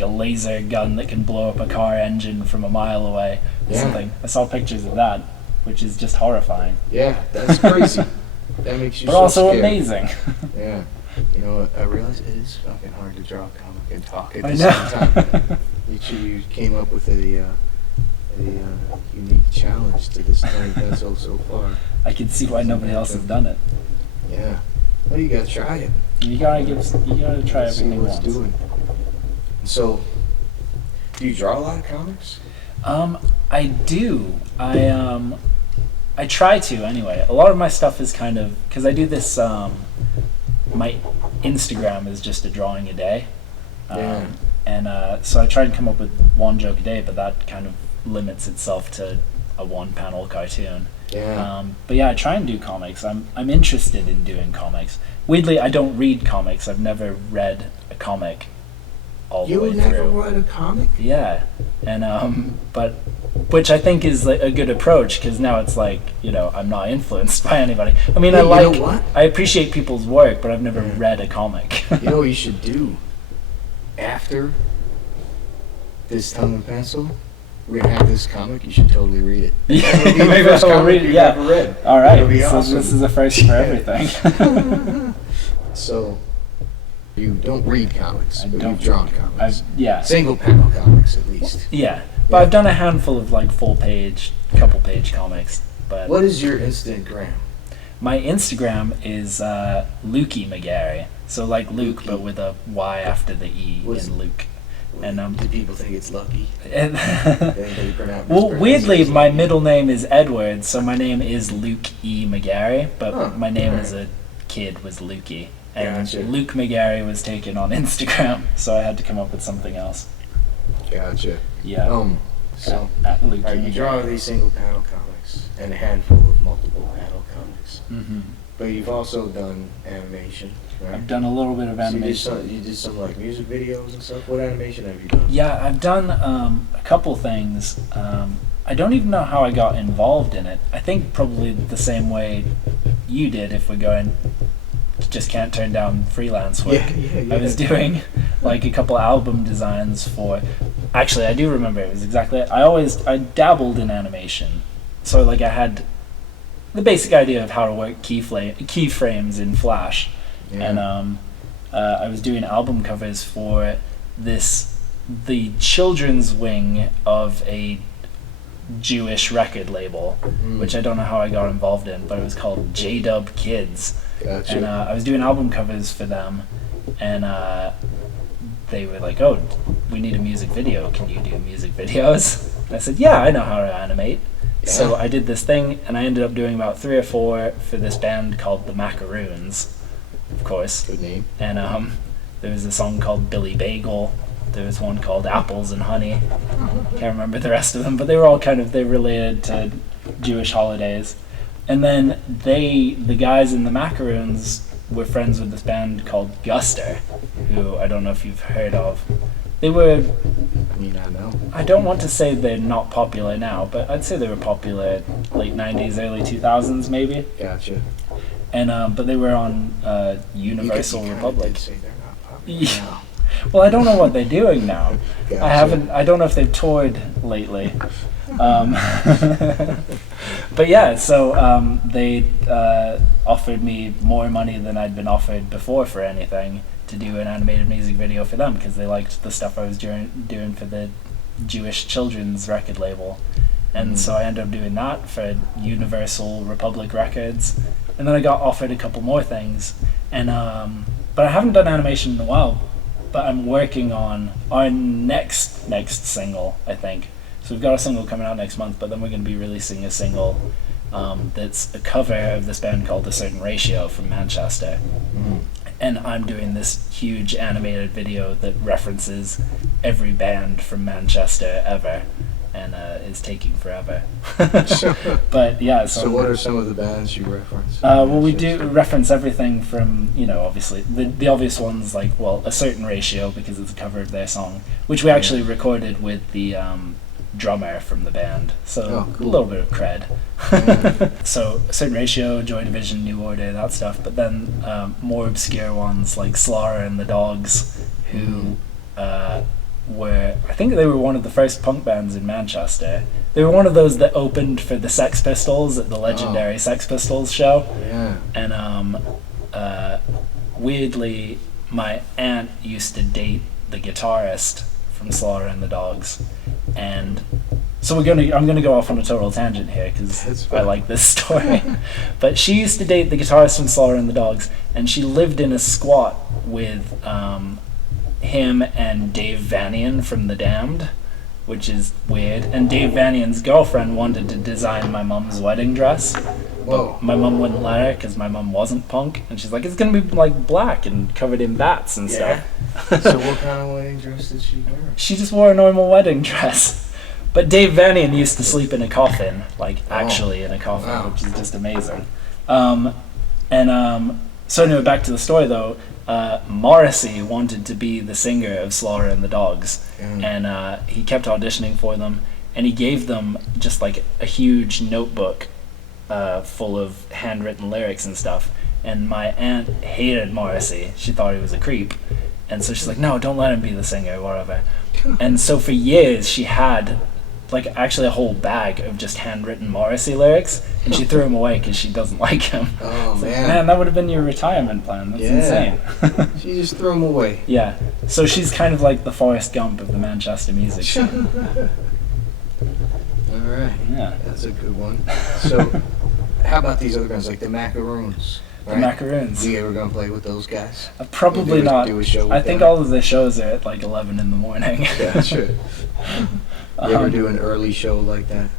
laser gun that can blow up a car engine from a mile away or Yeah. something. I saw pictures of that, which is just horrifying. Yeah, that's crazy. That makes you But so also scared. amazing. Yeah. You know what? I realize it is fucking hard to draw a comic and talk at I the know. same time. You came up with a unique challenge to this tiny pencil so far. I can see why nobody else has done it. Yeah. Well, you gotta try it. You gotta try See everything what it's once. doing. So, do you draw a lot of comics? I do. I try to anyway. A lot of my stuff is kind of because I do this. My Instagram is just a drawing a day, Yeah. and so I try and come up with one joke a day, but that kind of limits itself to a one-panel cartoon. Yeah. But yeah, I try and do comics. I'm interested in doing comics. Weirdly, I don't read comics. I've never read a comic all the way You never through. read a comic? Yeah, and but which I think is like a good approach because now it's like I'm not influenced by anybody. I mean, Yeah, I you know what? I appreciate people's work, but I've never Yeah. read a comic. You know what you should do? After this tongue and pencil, we're gonna have this comic. You should totally read it. Yeah, It'll be the maybe first I'll comic read it. you've Yeah. ever read. All right, It'll be so awesome. this is a first for everything. So, you don't read comics, I but don't you've drawn comics. Yeah, Single panel comics, at least. yeah, but I've done a handful of like full page, couple page comics. But What is your Instagram? my Instagram is Luke McGarry. So like Luke, but with a Y after the E What's- in Luke. And do people think it's lucky? and They pronounce well, weirdly, it my lucky. middle name is Edward, so my name is Luke E. McGarry, but Huh, my name alright. as a kid was Lukey. And Gotcha. Luke McGarry was taken on Instagram, so I had to come up with something else. Gotcha. Yeah. So, At Luke alright, E. you draw these single panel comics and a handful of multiple panel comics. Hmm. But you've also done animation, right? I've done a little bit of So animation. you did some like music videos and stuff. What animation have you done? Yeah, I've done a couple things. I don't even know how I got involved in it. I think probably the same way you did if we're going, just can't turn down freelance work. Yeah. I was doing like a couple album designs for, actually I do remember it was exactly, I dabbled in animation. So like I had the basic idea of how to work keyframes in Flash. Yeah. And I was doing album covers for the children's wing of a Jewish record label, which I don't know how I got involved in, but it was called J-Dub Kids. Gotcha. And I was doing album covers for them, and they were like, "Oh, we need a music video. Can you do music videos?" And I said, "Yeah, I know how to animate." So Yeah. I did this thing, and I ended up doing about 3 or 4 for this band called the Macaroons, of course. Good name. And there was a song called Billy Bagel. There was one called Apples and Honey. Can't remember the rest of them, but they were all they related to Jewish holidays. And then the guys in the Macaroons were friends with this band called Guster, who I don't know if you've heard of. They were, I mean, I know. I don't want to say they're not popular now, but I'd say they were popular late 90s, early 2000s maybe. Gotcha. And but they were on Universal You Republic. did say they're not popular Yeah. now. Well, I don't know what they're doing now. Gotcha. I don't know if they've toured lately. But yeah, so they offered me more money than I'd been offered before for anything to do an animated music video for them because they liked the stuff I was doing for the Jewish children's record label. And so I ended up doing that for Universal Republic Records. And then I got offered a couple more things. And but I haven't done animation in a while. But I'm working on our next single, I think. So we've got a single coming out next month, but then we're going to be releasing a single that's a cover of this band called A Certain Ratio from Manchester. And I'm doing this huge animated video that references every band from Manchester ever, and is taking forever. But yeah, So what are some of the bands you reference? well, we do reference everything from, obviously, the obvious ones like, well, A Certain Ratio, because it's a cover of their song, which we actually recorded with the drummer from the band, so cool. a little bit of cred. So A Certain Ratio, Joy Division, New Order, that stuff, but then more obscure ones like Slaughter and the Dogs, who I think they were one of the first punk bands in Manchester. They were one of those that opened for the Sex Pistols at the legendary Sex Pistols show. Yeah. And weirdly, my aunt used to date the guitarist from Slaughter and the Dogs, and so I'm gonna go off on a total tangent here because I like this story. But she used to date the guitarist from Slaughter and the Dogs, and she lived in a squat with him and Dave Vanian from The Damned, which is weird. And Dave Vanian's girlfriend wanted to design my mom's wedding dress. Whoa. My mom wouldn't let her because my mom wasn't punk, and she's like, it's gonna be like black and covered in bats and stuff. So what kind of wedding dress did she wear? She just wore a normal wedding dress. But Dave Vanian used to sleep in a coffin, like actually in a coffin, Wow. which is just amazing. So anyway, back to the story though. Morrissey wanted to be the singer of Slaughter and the Dogs, and he kept auditioning for them, and he gave them just like a huge notebook full of handwritten lyrics and stuff. And my aunt hated Morrissey. She thought he was a creep. And so she's like, no, don't let him be the singer, whatever. And so for years she had like actually a whole bag of just handwritten Morrissey lyrics, and she threw them away because she doesn't like him. Oh, It's like, man. man, that would have been your retirement plan. That's insane. She just threw them away. Yeah. So she's kind of like the Forrest Gump of the Manchester music scene. All right. Yeah. That's a good one. So, how about these other bands like the Macaroons? The Macaroons. You ever gonna play with those guys? Probably Do a- not. do a show with I think them? all of the shows are at like 11 in the morning. Yeah, sure. You ever do an early show like that?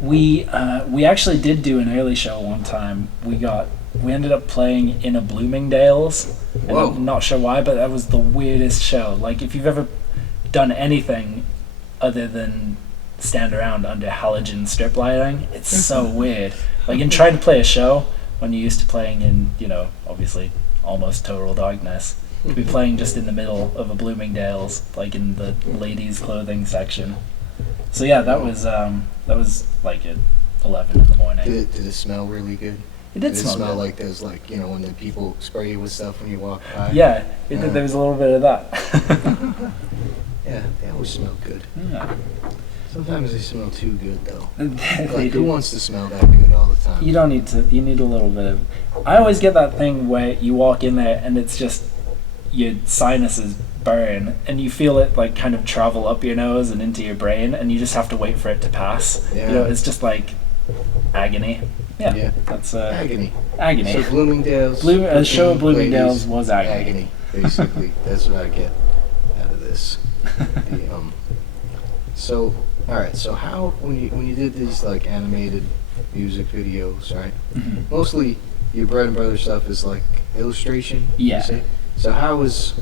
We actually did do an early show one time. We ended up playing in a Bloomingdale's. And Whoa. I'm not sure why, but that was the weirdest show. Like if you've ever done anything other than stand around under halogen strip lighting, it's so weird. Like in trying to play a show when you're used to playing in, obviously almost total darkness, to be playing just in the middle of a Bloomingdale's, like in the ladies' clothing section. So yeah, that was like at 11 in the morning. Did it smell really good? It did Did it smell smell good. like those, like, when the people spray you with stuff when you walk by? Yeah, Yeah. there was a little bit of that. Yeah, they always smell good. Yeah. Sometimes they smell too good, though. They Like, who do. wants to smell that good all the time? You don't need to. You need a little bit of. I always get that thing where you walk in there and it's just your sinuses burn and you feel it like kind of travel up your nose and into your brain, and you just have to wait for it to pass. Yeah. It's just like agony. Yeah. Yeah. That's Agony. agony. So Bloomingdale's. A show of ladies, Bloomingdale's was agony. Agony, basically. That's what I get out of this. So, all right. So how when you did these like animated music videos, right? Mhm. Mostly your bread and butter stuff is like illustration. you Yeah. say? So how is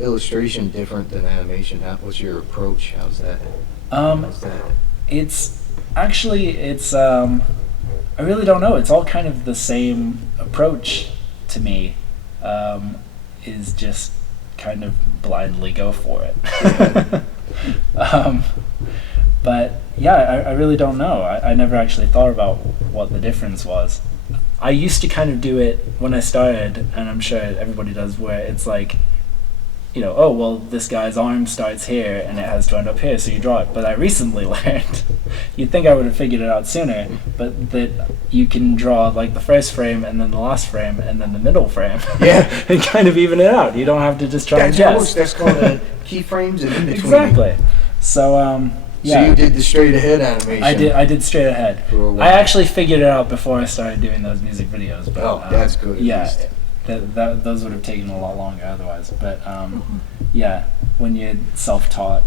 illustration different than animation? What's your approach? How's that? How's that? It's I really don't know. It's all kind of the same approach to me. Is just kind of blindly go for it. But yeah, I really don't know. I never actually thought about what the difference was. I used to kind of do it when I started, and I'm sure everybody does, where it's like, oh, well, this guy's arm starts here and it has to end up here, so you draw it. But I recently learned, you'd think I would have figured it out sooner, but that you can draw like the first frame and then the last frame and then the middle frame. Yeah. And kind of even it out. You don't have to just try and guess. That's called keyframes and in between. Exactly. So, yeah. So you did the straight ahead animation. I did straight ahead. I actually figured it out before I started doing those music videos. But, that's good. Yeah. Those would have taken a lot longer otherwise. But yeah, when you're self-taught,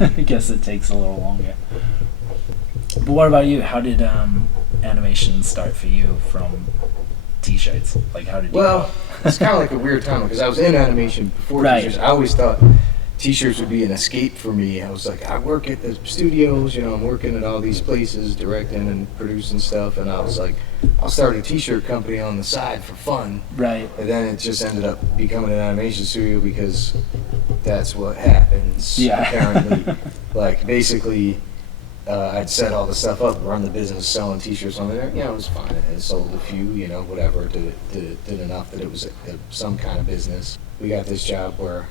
I guess it takes a little longer. But what about you? How did animation start for you from T-shirts? Like, how did you? Well, it's kind of like a weird time because I was in animation before T-shirts. I always thought T-shirts would be an escape for me. I was like, I work at the studios, I'm working at all these places, directing and producing stuff, and I was like, I'll start a T-shirt company on the side for fun. Right. And then it just ended up becoming an animation studio because that's what happens. Yeah. Apparently, like basically, I'd set all the stuff up, run the business, selling T-shirts on there. It was fine. It sold a few, whatever. Did enough that it was some kind of business. We got this job where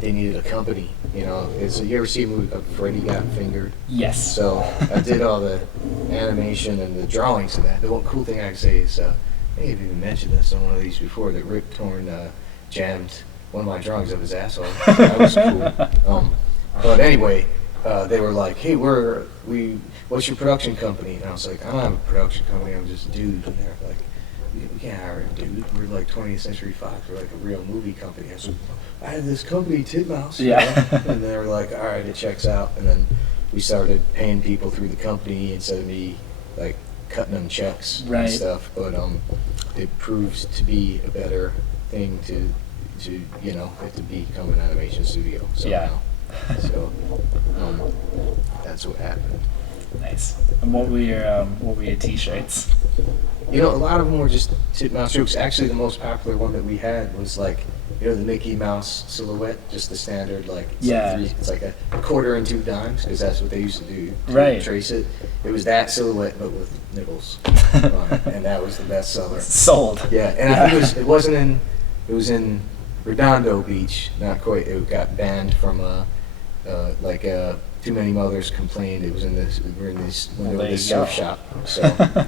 they needed a company. You ever see a movie called Freddy Got Fingered? Yes. So I did all the animation and the drawings and that. The one cool thing I can say is, I may have even mentioned this on one of these before, that Rip Torn jammed one of my drawings of his asshole. That was cool. But anyway, they were like, hey, what's your production company? And I was like, I don't have a production company, I'm just a dude. And they're like, we can't hire a dude. We're like 20th Century Fox. We're like a real movie company. I was like, I had this company, Titmouse. Yeah. And they were like, all right, it checks out. And then we started paying people through the company instead of me like cutting them checks and stuff. But it proves to be a better thing to become an animation studio. Yeah. So that's what happened. Nice. And what were your T-shirts? A lot of them were just Titmouse jokes. Actually, the most popular one that we had was like, the Mickey Mouse silhouette, just the standard, like, it's like a quarter and 2 dimes, because that's what they used to do to trace it. It was that silhouette, but with nipples on it, and that was the best seller. Sold. Yeah, and I think it was in Redondo Beach, not quite. It got banned from too many mothers complained. It was in this. We were in this surf shop, so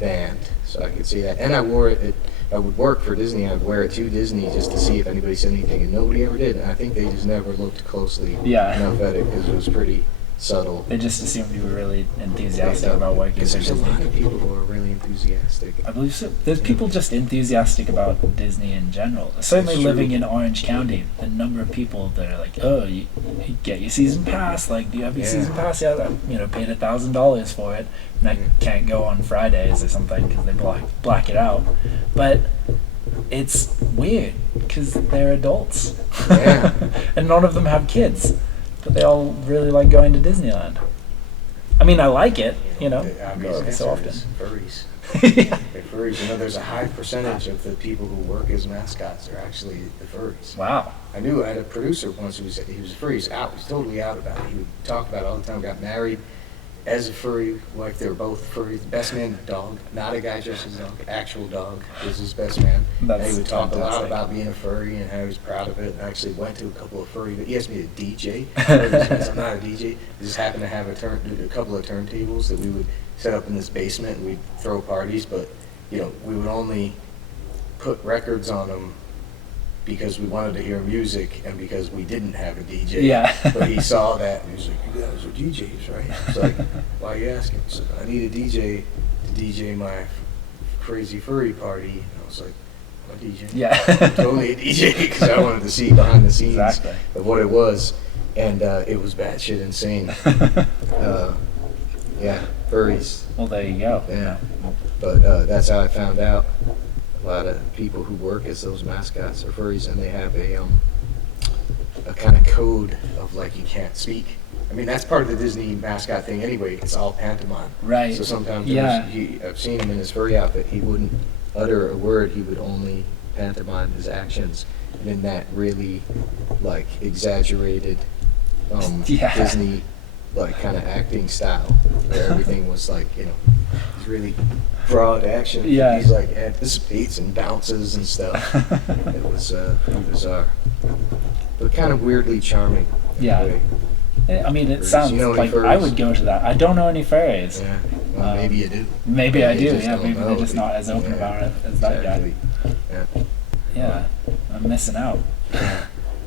banned. So I could see that, and I wore it. I would work for Disney. I'd wear it to Disney just to see if anybody said anything, and nobody ever did. And I think they just never looked closely enough at it because it was pretty subtle. They just assumed you were really enthusiastic about working. Because there's a lot of people who are really enthusiastic. I believe so. There's people just enthusiastic about Disney in general. Certainly living in Orange County, the number of people that are like, oh, you get your season pass. Like, do you have your season pass? Yeah, I paid $1,000 for it, and I can't go on Fridays or something because they black it out. But it's weird because they're adults, and none of them have kids. But they all really like going to Disneyland. I mean, I like it, go so often. Furries. They're furries. There's a high percentage of the people who work as mascots are actually the furries. Wow. I had a producer once he was a furry. He was totally out about it. He would talk about it all the time. Got married as a furry, like they were both furries. Best man dog, not a guy dressed as a dog, actual dog was his best man. And he would talk a lot about being a furry and how he was proud of it. I actually went to a couple of furry, but he asked me to DJ. I'm not a DJ. I just happened to have a couple of turntables that we would set up in this basement and we'd throw parties, but we would only put records on them because we wanted to hear music and because we didn't have a DJ. Yeah. But he saw that and he was like, you guys are DJs, right? It's like, why are you asking? He said, I need a DJ to DJ my crazy furry party. And I was like, I'm a DJ. Yeah. I'm totally a DJ because I wanted to see behind the scenes of what it was. And it was batshit insane. Furries. Well, there you go. Yeah. But that's how I found out. A lot of people who work as those mascots are furries, and they have a kind of code of like you can't speak. I mean, that's part of the Disney mascot thing anyway. It's all pantomime. Right. So sometimes I've seen him in his furry outfit. He wouldn't utter a word. He would only pantomime his actions. And in that really like exaggerated Disney like kind of acting style where everything was like, really broad action. Yeah. He's like anticipates and bounces and stuff. It was pretty bizarre, but kind of weirdly charming. in a Yeah. way. I mean, it Furries. sounds You know any like I furries? would go to that. I don't know any furries. Yeah. Well, maybe you do. Maybe I You do. just Yeah, don't maybe they're know. just not as open Yeah. about it as that guy. Exactly. Yeah. Yeah, I'm missing out.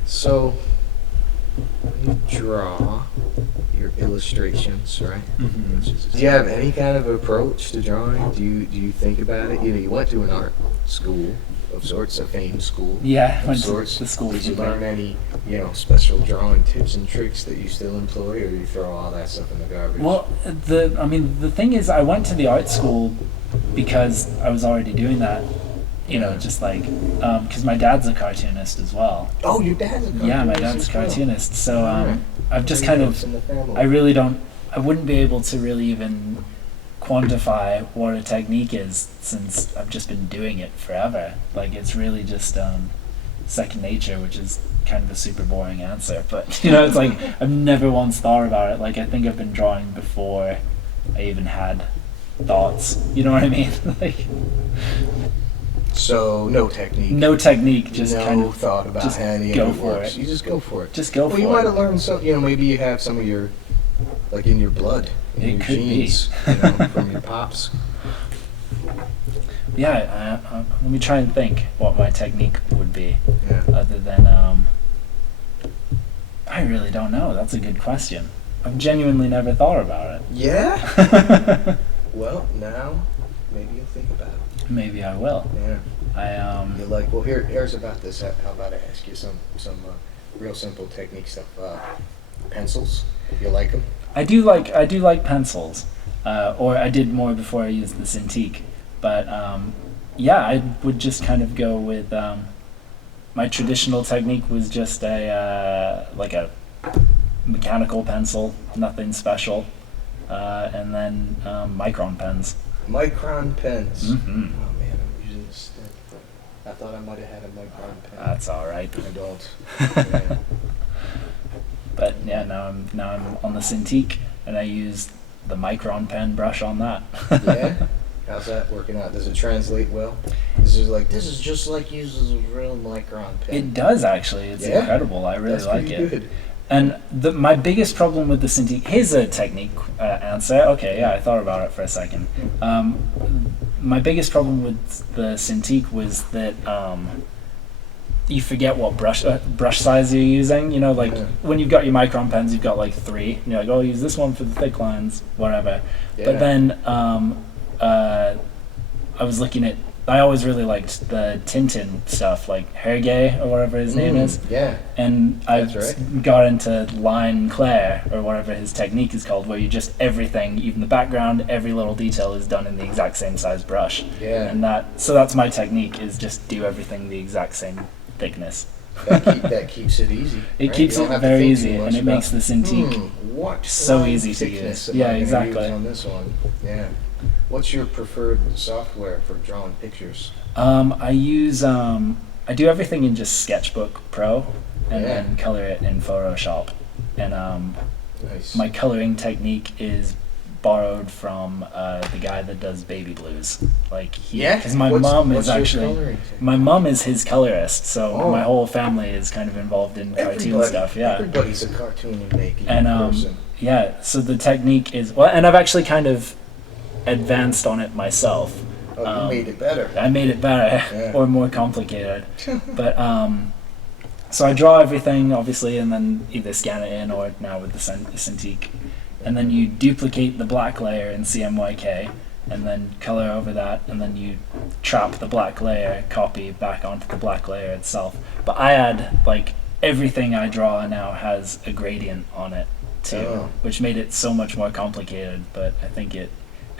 So you draw your illustrations, right? Mhm. Do you have any kind of approach to drawing? Do you think about it? You went to an art school of sorts, a famed school. Yeah, Of went to sorts. the school Did you for learn any, special drawing tips and tricks that you still employ, or do you throw all that stuff in the garbage? Well, the thing is, I went to the art school because I was already doing that. Just like, because my dad's a cartoonist as well. Oh, your dad's a cartoonist. Yeah, my dad's a as well. cartoonist. So Alright. I've just There you kind go, of, it's in the family. I wouldn't be able to really even quantify what a technique is since I've just been doing it forever. Like, it's really just second nature, which is kind of a super boring answer. But, it's like, I've never once thought about it. Like, I think I've been drawing before I even had thoughts. You know what I mean? Like, So no technique. no technique, just no kind of thought about just how any go of it for works. it. You just go for it. just go Well, for you might it. have learned some. Maybe you have some of your, like in your blood, in It your could be. genes, from your pops. Yeah, let me try and think what my technique would be, Yeah. other than I really don't know. That's a good question. I've genuinely never thought about Yeah. it. Well, now maybe you'll think about it. Maybe I will. Yeah. I You're like, well, here's about this. How about I ask you some real simple technique stuff? Pencils. You like them? I do like pencils, or I did more before I used the Cintiq. But yeah, I would just kind of go with my traditional technique was just a mechanical pencil, nothing special, and then micron pens. Micron pens. Hmm. Oh man, I'm using a stick. I thought I might have had a micron pen. That's all right. I don't. Yeah. But yeah, now I'm on the Cintiq, and I use the micron pen brush on that. Yeah? How's that working out? Does it translate well? This is just like uses a real micron pen. It does actually. It's Yeah? incredible. I really That's like pretty it. good. And my biggest problem with the Cintiq, here's a technique answer. Okay, yeah, I thought about it for a second. My biggest problem with the Cintiq was that you forget what brush size you're using. Like Yeah. when you've got your micron pens, you've got like 3. And you're like, oh, use this one for the thick lines, whatever. Yeah. But then I was looking at. I always really liked the Tintin stuff, like Hergé or whatever his name is. Yeah. And I That's right. got into line clair, or whatever his technique is called, where you just everything, even the background, every little detail is done in the exact same size brush. Yeah. And that's my technique, is just do everything the exact same thickness. That keeps it easy. It right? keeps You don't it have to very think easy, too much and it about, makes the Cintiq what so line easy to thickness use. am Yeah, I gonna exactly. use on this one? Yeah. What's your preferred software for drawing pictures? I use I do everything in just Sketchbook Pro, and Yeah. then color it in Photoshop. And Nice. my coloring technique is borrowed from the guy that does Baby Blues. Because my mom is actually my mom is his colorist, so Oh. my whole family is kind of involved in cartoon stuff. Yeah, Everybody's a cartoon making and person. yeah. So the technique is and I've actually kind of advanced on it myself. Oh, you made it better. I made it better Yeah. or more complicated. But so I draw everything obviously, and then either scan it in or now with the Cintiq, and then you duplicate the black layer in CMYK, and then color over that, and then you trap the black layer copy back onto the black layer itself. But I add everything I draw now has a gradient on it too, Oh. which made it so much more complicated. But I think it.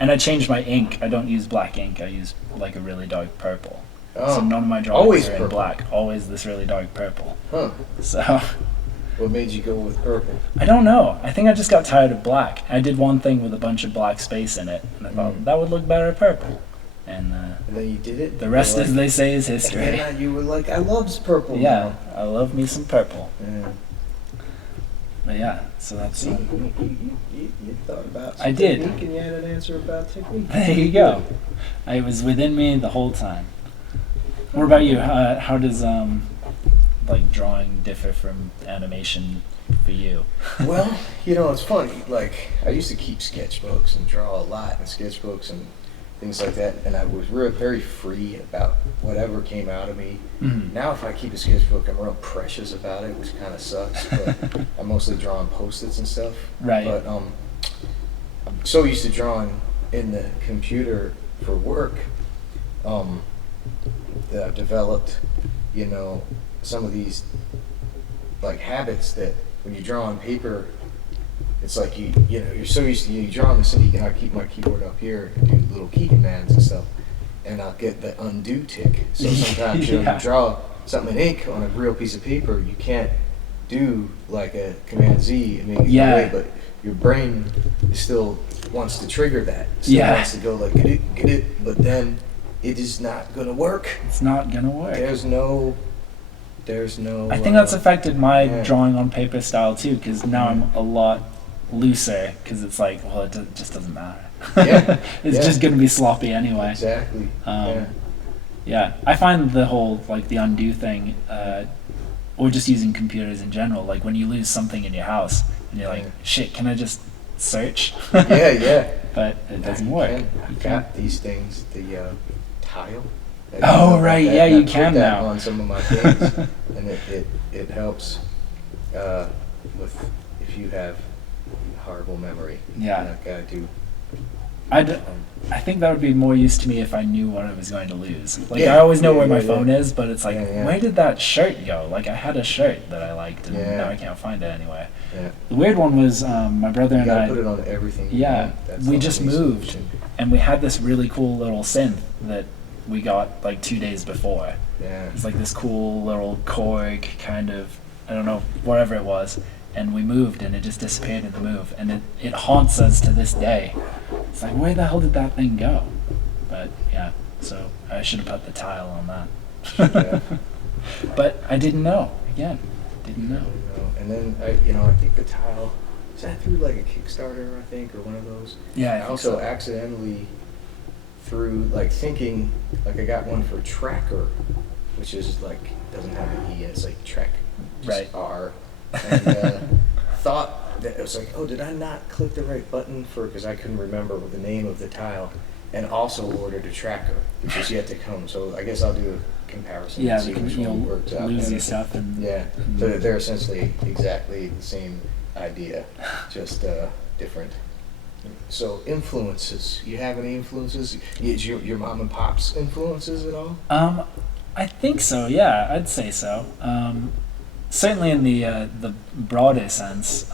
And I changed my ink. I don't use black ink. I use a really dark purple. Oh. So none of my drawings Always are in purple. black. Always this really dark purple. Huh. So What made you go with purple? I don't know. I think I just got tired of black. I did one thing with a bunch of black space in it, and I thought that would look better purple. And And then you did it? the rest, You were as they say, is history. And then you were like, I loves purple Yeah, I love me some purple. now. Yeah. But yeah, so that's. See, you thought about I did. technique and you had an answer about technique. There you go. It was within me the whole time. What about you? How does like drawing differ from animation for you? Well, you know, it's funny. Like, I used to keep sketchbooks and draw a lot in sketchbooks and things like that, and I was very free about whatever came out of me. Mm-hmm. Now, if I keep a sketchbook, I'm real precious about it, which kind of sucks. But I'm mostly drawing Post-its and stuff. Right. But I'm so used to drawing in the computer for work that I've developed, you know, some of these like habits that when you draw on paper, it's like you know, you're so used to you draw on this, and I keep my keyboard up here and do little key commands and stuff, and I'll get the undo tick. So sometimes you know, you draw something in ink on a real piece of paper, you can't do like a Command Z and make it go away, but your brain still wants to trigger that. Still wants to go like get it, but then it is not gonna work. It's not gonna work. There's no. I think that's affected my drawing on paper style too, because now I'm a lot looser, because it's like, well, it just doesn't matter. Yeah. It's just going to be sloppy anyway. Exactly. Yeah, I find the whole like the undo thing, or just using computers in general, like when you lose something in your house and you're like, shit, can I just search? Yeah. But it doesn't work. I've got these things, the tile. Oh right, yeah, you can that now. On some of my things, and it helps with if you have horrible memory. Yeah. Like I do. I think that would be more use to me if I knew what I was going to lose. Like I always know where my phone is, but it's like, where did that shirt go? Like I had a shirt that I liked, and now I can't find it anywhere. Yeah. The weird one was my brother and I. Put it on everything. Yeah, we just moved, and we had this really cool little synth that we got like 2 days before. Yeah. It's like this cool little Korg kind of, I don't know, whatever it was. And we moved, and it just disappeared in the move. And it haunts us to this day. It's like, where the hell did that thing go? But yeah, so I should have put the tile on that. But I didn't know. Again, didn't know. And then I think the tile, is that through like a Kickstarter, I think, or one of those? Yeah. I also accidentally through like thinking, like I got one for Tracker, which is like doesn't have an E, it's like Trek, just R. And thought that it was like, oh, did I not click the right button for, because I couldn't remember the name of the tile, and also ordered a Tracker, which is yet to come. So I guess I'll do a comparison. Yeah, and see which one works out. Losey stuff. And so they're essentially exactly the same idea, just different. So influences. You have any influences? Your mom and pop's influences at all? I think so. Yeah, I'd say so. Certainly in the broader sense,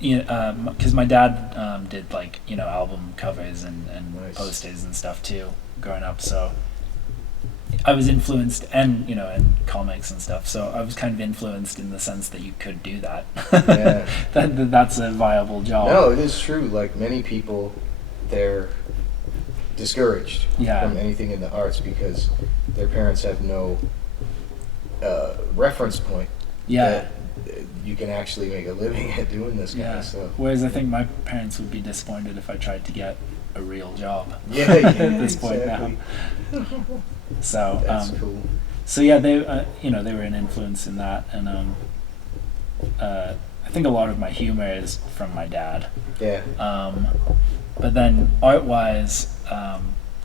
because my dad did like album covers and posters and stuff too growing up. So I was influenced, and and comics and stuff. So I was kind of influenced in the sense that you could do that. Yeah. That's a viable job. No, it is true. Like many people, they're discouraged from anything in the arts because their parents have no reference point that you can actually make a living at doing this kind of stuff. Whereas I think my parents would be disappointed if I tried to get a real job at this point now. So that's cool. So yeah, they they were an influence in that, and I think a lot of my humor is from my dad. Yeah. But then art-wise,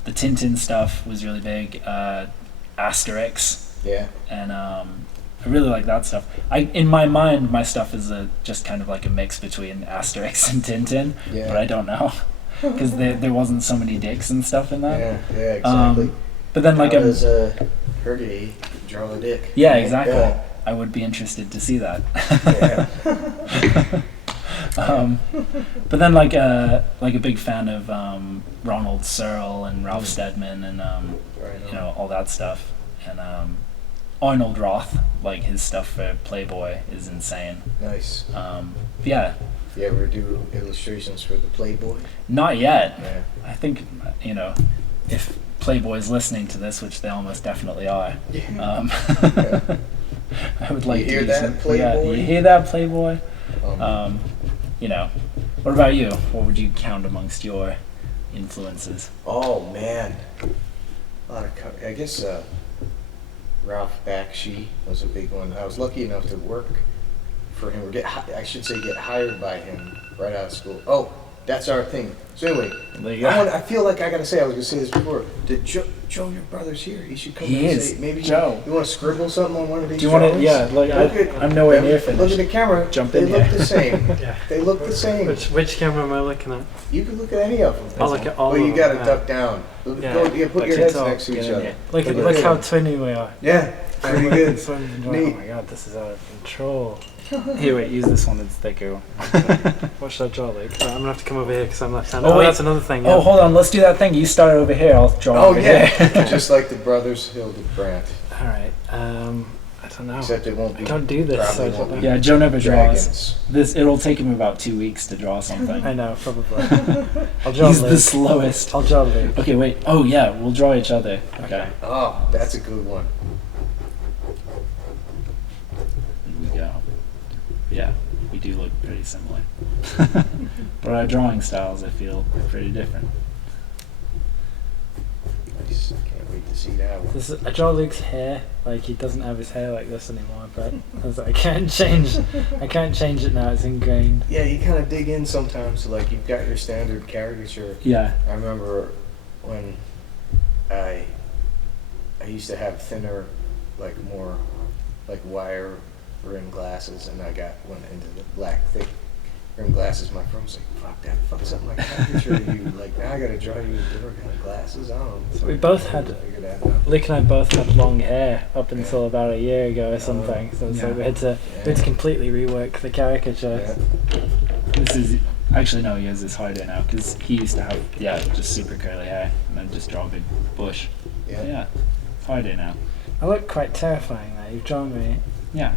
the Tintin stuff was really big. Asterix. Yeah. And I really like that stuff. In my mind, my stuff is just kind of like a mix between Asterix and Tintin, but I don't know because there wasn't so many dicks and stuff in that. Yeah, exactly. But then like does Hergé draw a dick? Yeah, exactly. Yeah. I would be interested to see that. But then like a big fan of Ronald Searle and Ralph Steadman and all that stuff, and Arnold Roth, like his stuff for Playboy is insane. Nice. Yeah. You ever do illustrations for the Playboy? Not yet. Yeah. I think if Playboy's listening to this, which they almost definitely are. Yeah. I would like You to hear do that, some, Playboy? Yeah, you hear that, Playboy? Um, You know, what about you? What would you count amongst your influences? oh man, a lot of I guess Ralph Bakshi was a big one. I was lucky enough to work for him, or I should say get hired by him right out of school. Oh, that's our thing. So anyway, There you go. I feel like I gotta say, I was gonna say this before. Did Joe, your brother's here? He should come He and is. say, maybe Joe. you want to scribble something on one of these Do you want to? drawings? Yeah, like I'm nowhere near finished. Look at the camera. Jump They in look here. the same. Yeah. They look the same. Which camera am I looking at? You can look at any of them. I'll look at all But of you them. gotta yeah. duck down. Yeah. Put your Like heads TikTok, next to get each in other. here. Look how twinny we are. Yeah, pretty good. Oh Neat. my god, this is out of control. Here, wait, use this one. It's thicker. What should I draw like? I'm gonna have to come over here because I'm left-handed. Oh, Oh, wait. that's another thing. Oh, Yeah. hold on. Let's do that thing. You start over here. I'll draw Oh over yeah, here. just like the brothers Hildebrandt, All right. I don't know. except it won't be. I don't do this. probably So I don't won't know. be Yeah, Joe never draws. dragons. This it'll take him about 2 weeks to draw something. I know, probably. I'll draw He's Luke. the slowest. I'll draw Luke. Okay, wait. Oh yeah, we'll draw each other. Okay. Oh, that's a good one. Here we go. Yeah, we do look pretty similar. But our drawing styles, I feel, are pretty different. Nice. Can't wait to see that one. I draw Luke's hair. Like he doesn't have his hair like this anymore, but I was like, I can't change it now. It's ingrained. Yeah, you kind of dig in sometimes. Like you've got your standard caricature. Yeah. I remember when I used to have thinner, like more, like wire rim glasses, and I went into the black thick rim glasses. My friend was like, "Fuck that, fucks up my caricature." You like now I gotta draw you with different kind of glasses. I don't know. So we both had. Figure that out. Luke and I both had long hair up until about a year ago or something. So it's Yeah. like we had to completely rework the caricature. Yeah. This is actually no, yours is harder now because he used to have just super curly hair and then just draw a big bush. Yeah. Yeah, it's harder now. I look quite terrifying now. You've drawn me. Yeah.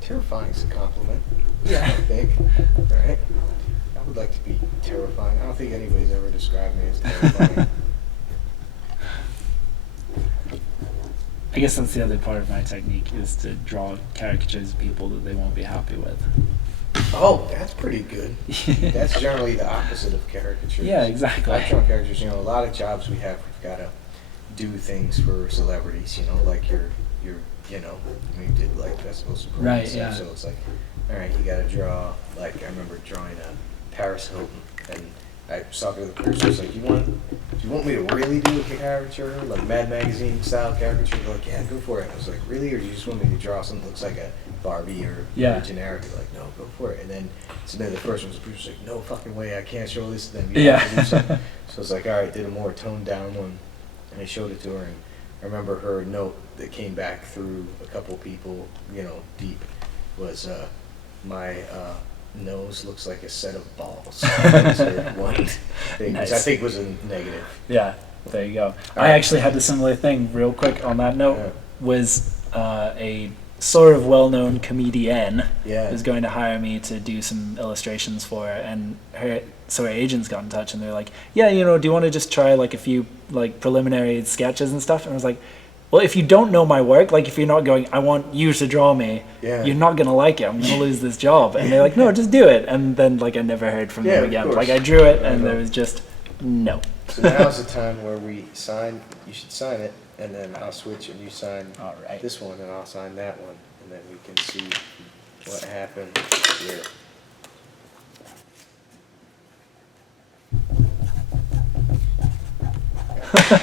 Terrifying is a compliment. Yeah. I think. Right? I would like to be terrifying. I don't think anybody's ever described me as terrifying. I guess that's the other part of my technique is to draw caricatures of people that they won't be happy with. Oh, that's pretty good. That's generally the opposite of caricatures. Yeah, exactly. I've drawn caricatures. A lot of jobs we have, we've got to do things for celebrities. Like your we did like festivals. and Right, stuff, yeah. So it's like, all right, you got to draw. Like I remember drawing Paris Hilton, and I was talking to the producer. I was like, do you want me to really do a caricature, like Mad Magazine style caricature? They're like, yeah, go for it. I was like, really, or do you just want me to draw something that looks like a Barbie or generic? They're like, no, go for it. And then the first one was the producer's like, no fucking way, I can't show this to them. You have to do something. So it's like, all right, did a more toned down one, and I showed it to her, and I remember her note that came back through a couple people, deep, was my nose looks like a set of balls. That's her one thing, which I Nice. think was a negative. Yeah, there you go. I actually had a similar thing. Real quick on that note, Yeah. was a sort of well-known comedian Yeah. was going to hire me to do some illustrations for her, and her agents got in touch and they're like, yeah, do you want to just try like a few like preliminary sketches and stuff? And I was like, well, if you don't know my work, like if you're not going, I want you to draw me, Yeah. you're not gonna like it. I'm gonna lose this job. And they're like, no, just do it. And then like I never heard from Yeah, them of again. course. Like I drew it, I and know. there was just no. So now's the time where we sign. You should sign it, and then I'll switch, and you sign All right. this one, and I'll sign that one, and then we can see what happened here.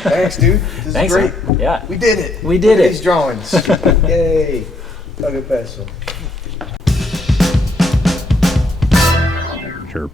Thanks, dude. This Thanks, is great. man. Yeah. We did it. We did Look at it. These drawings. Yay. Paga peso. Chirp.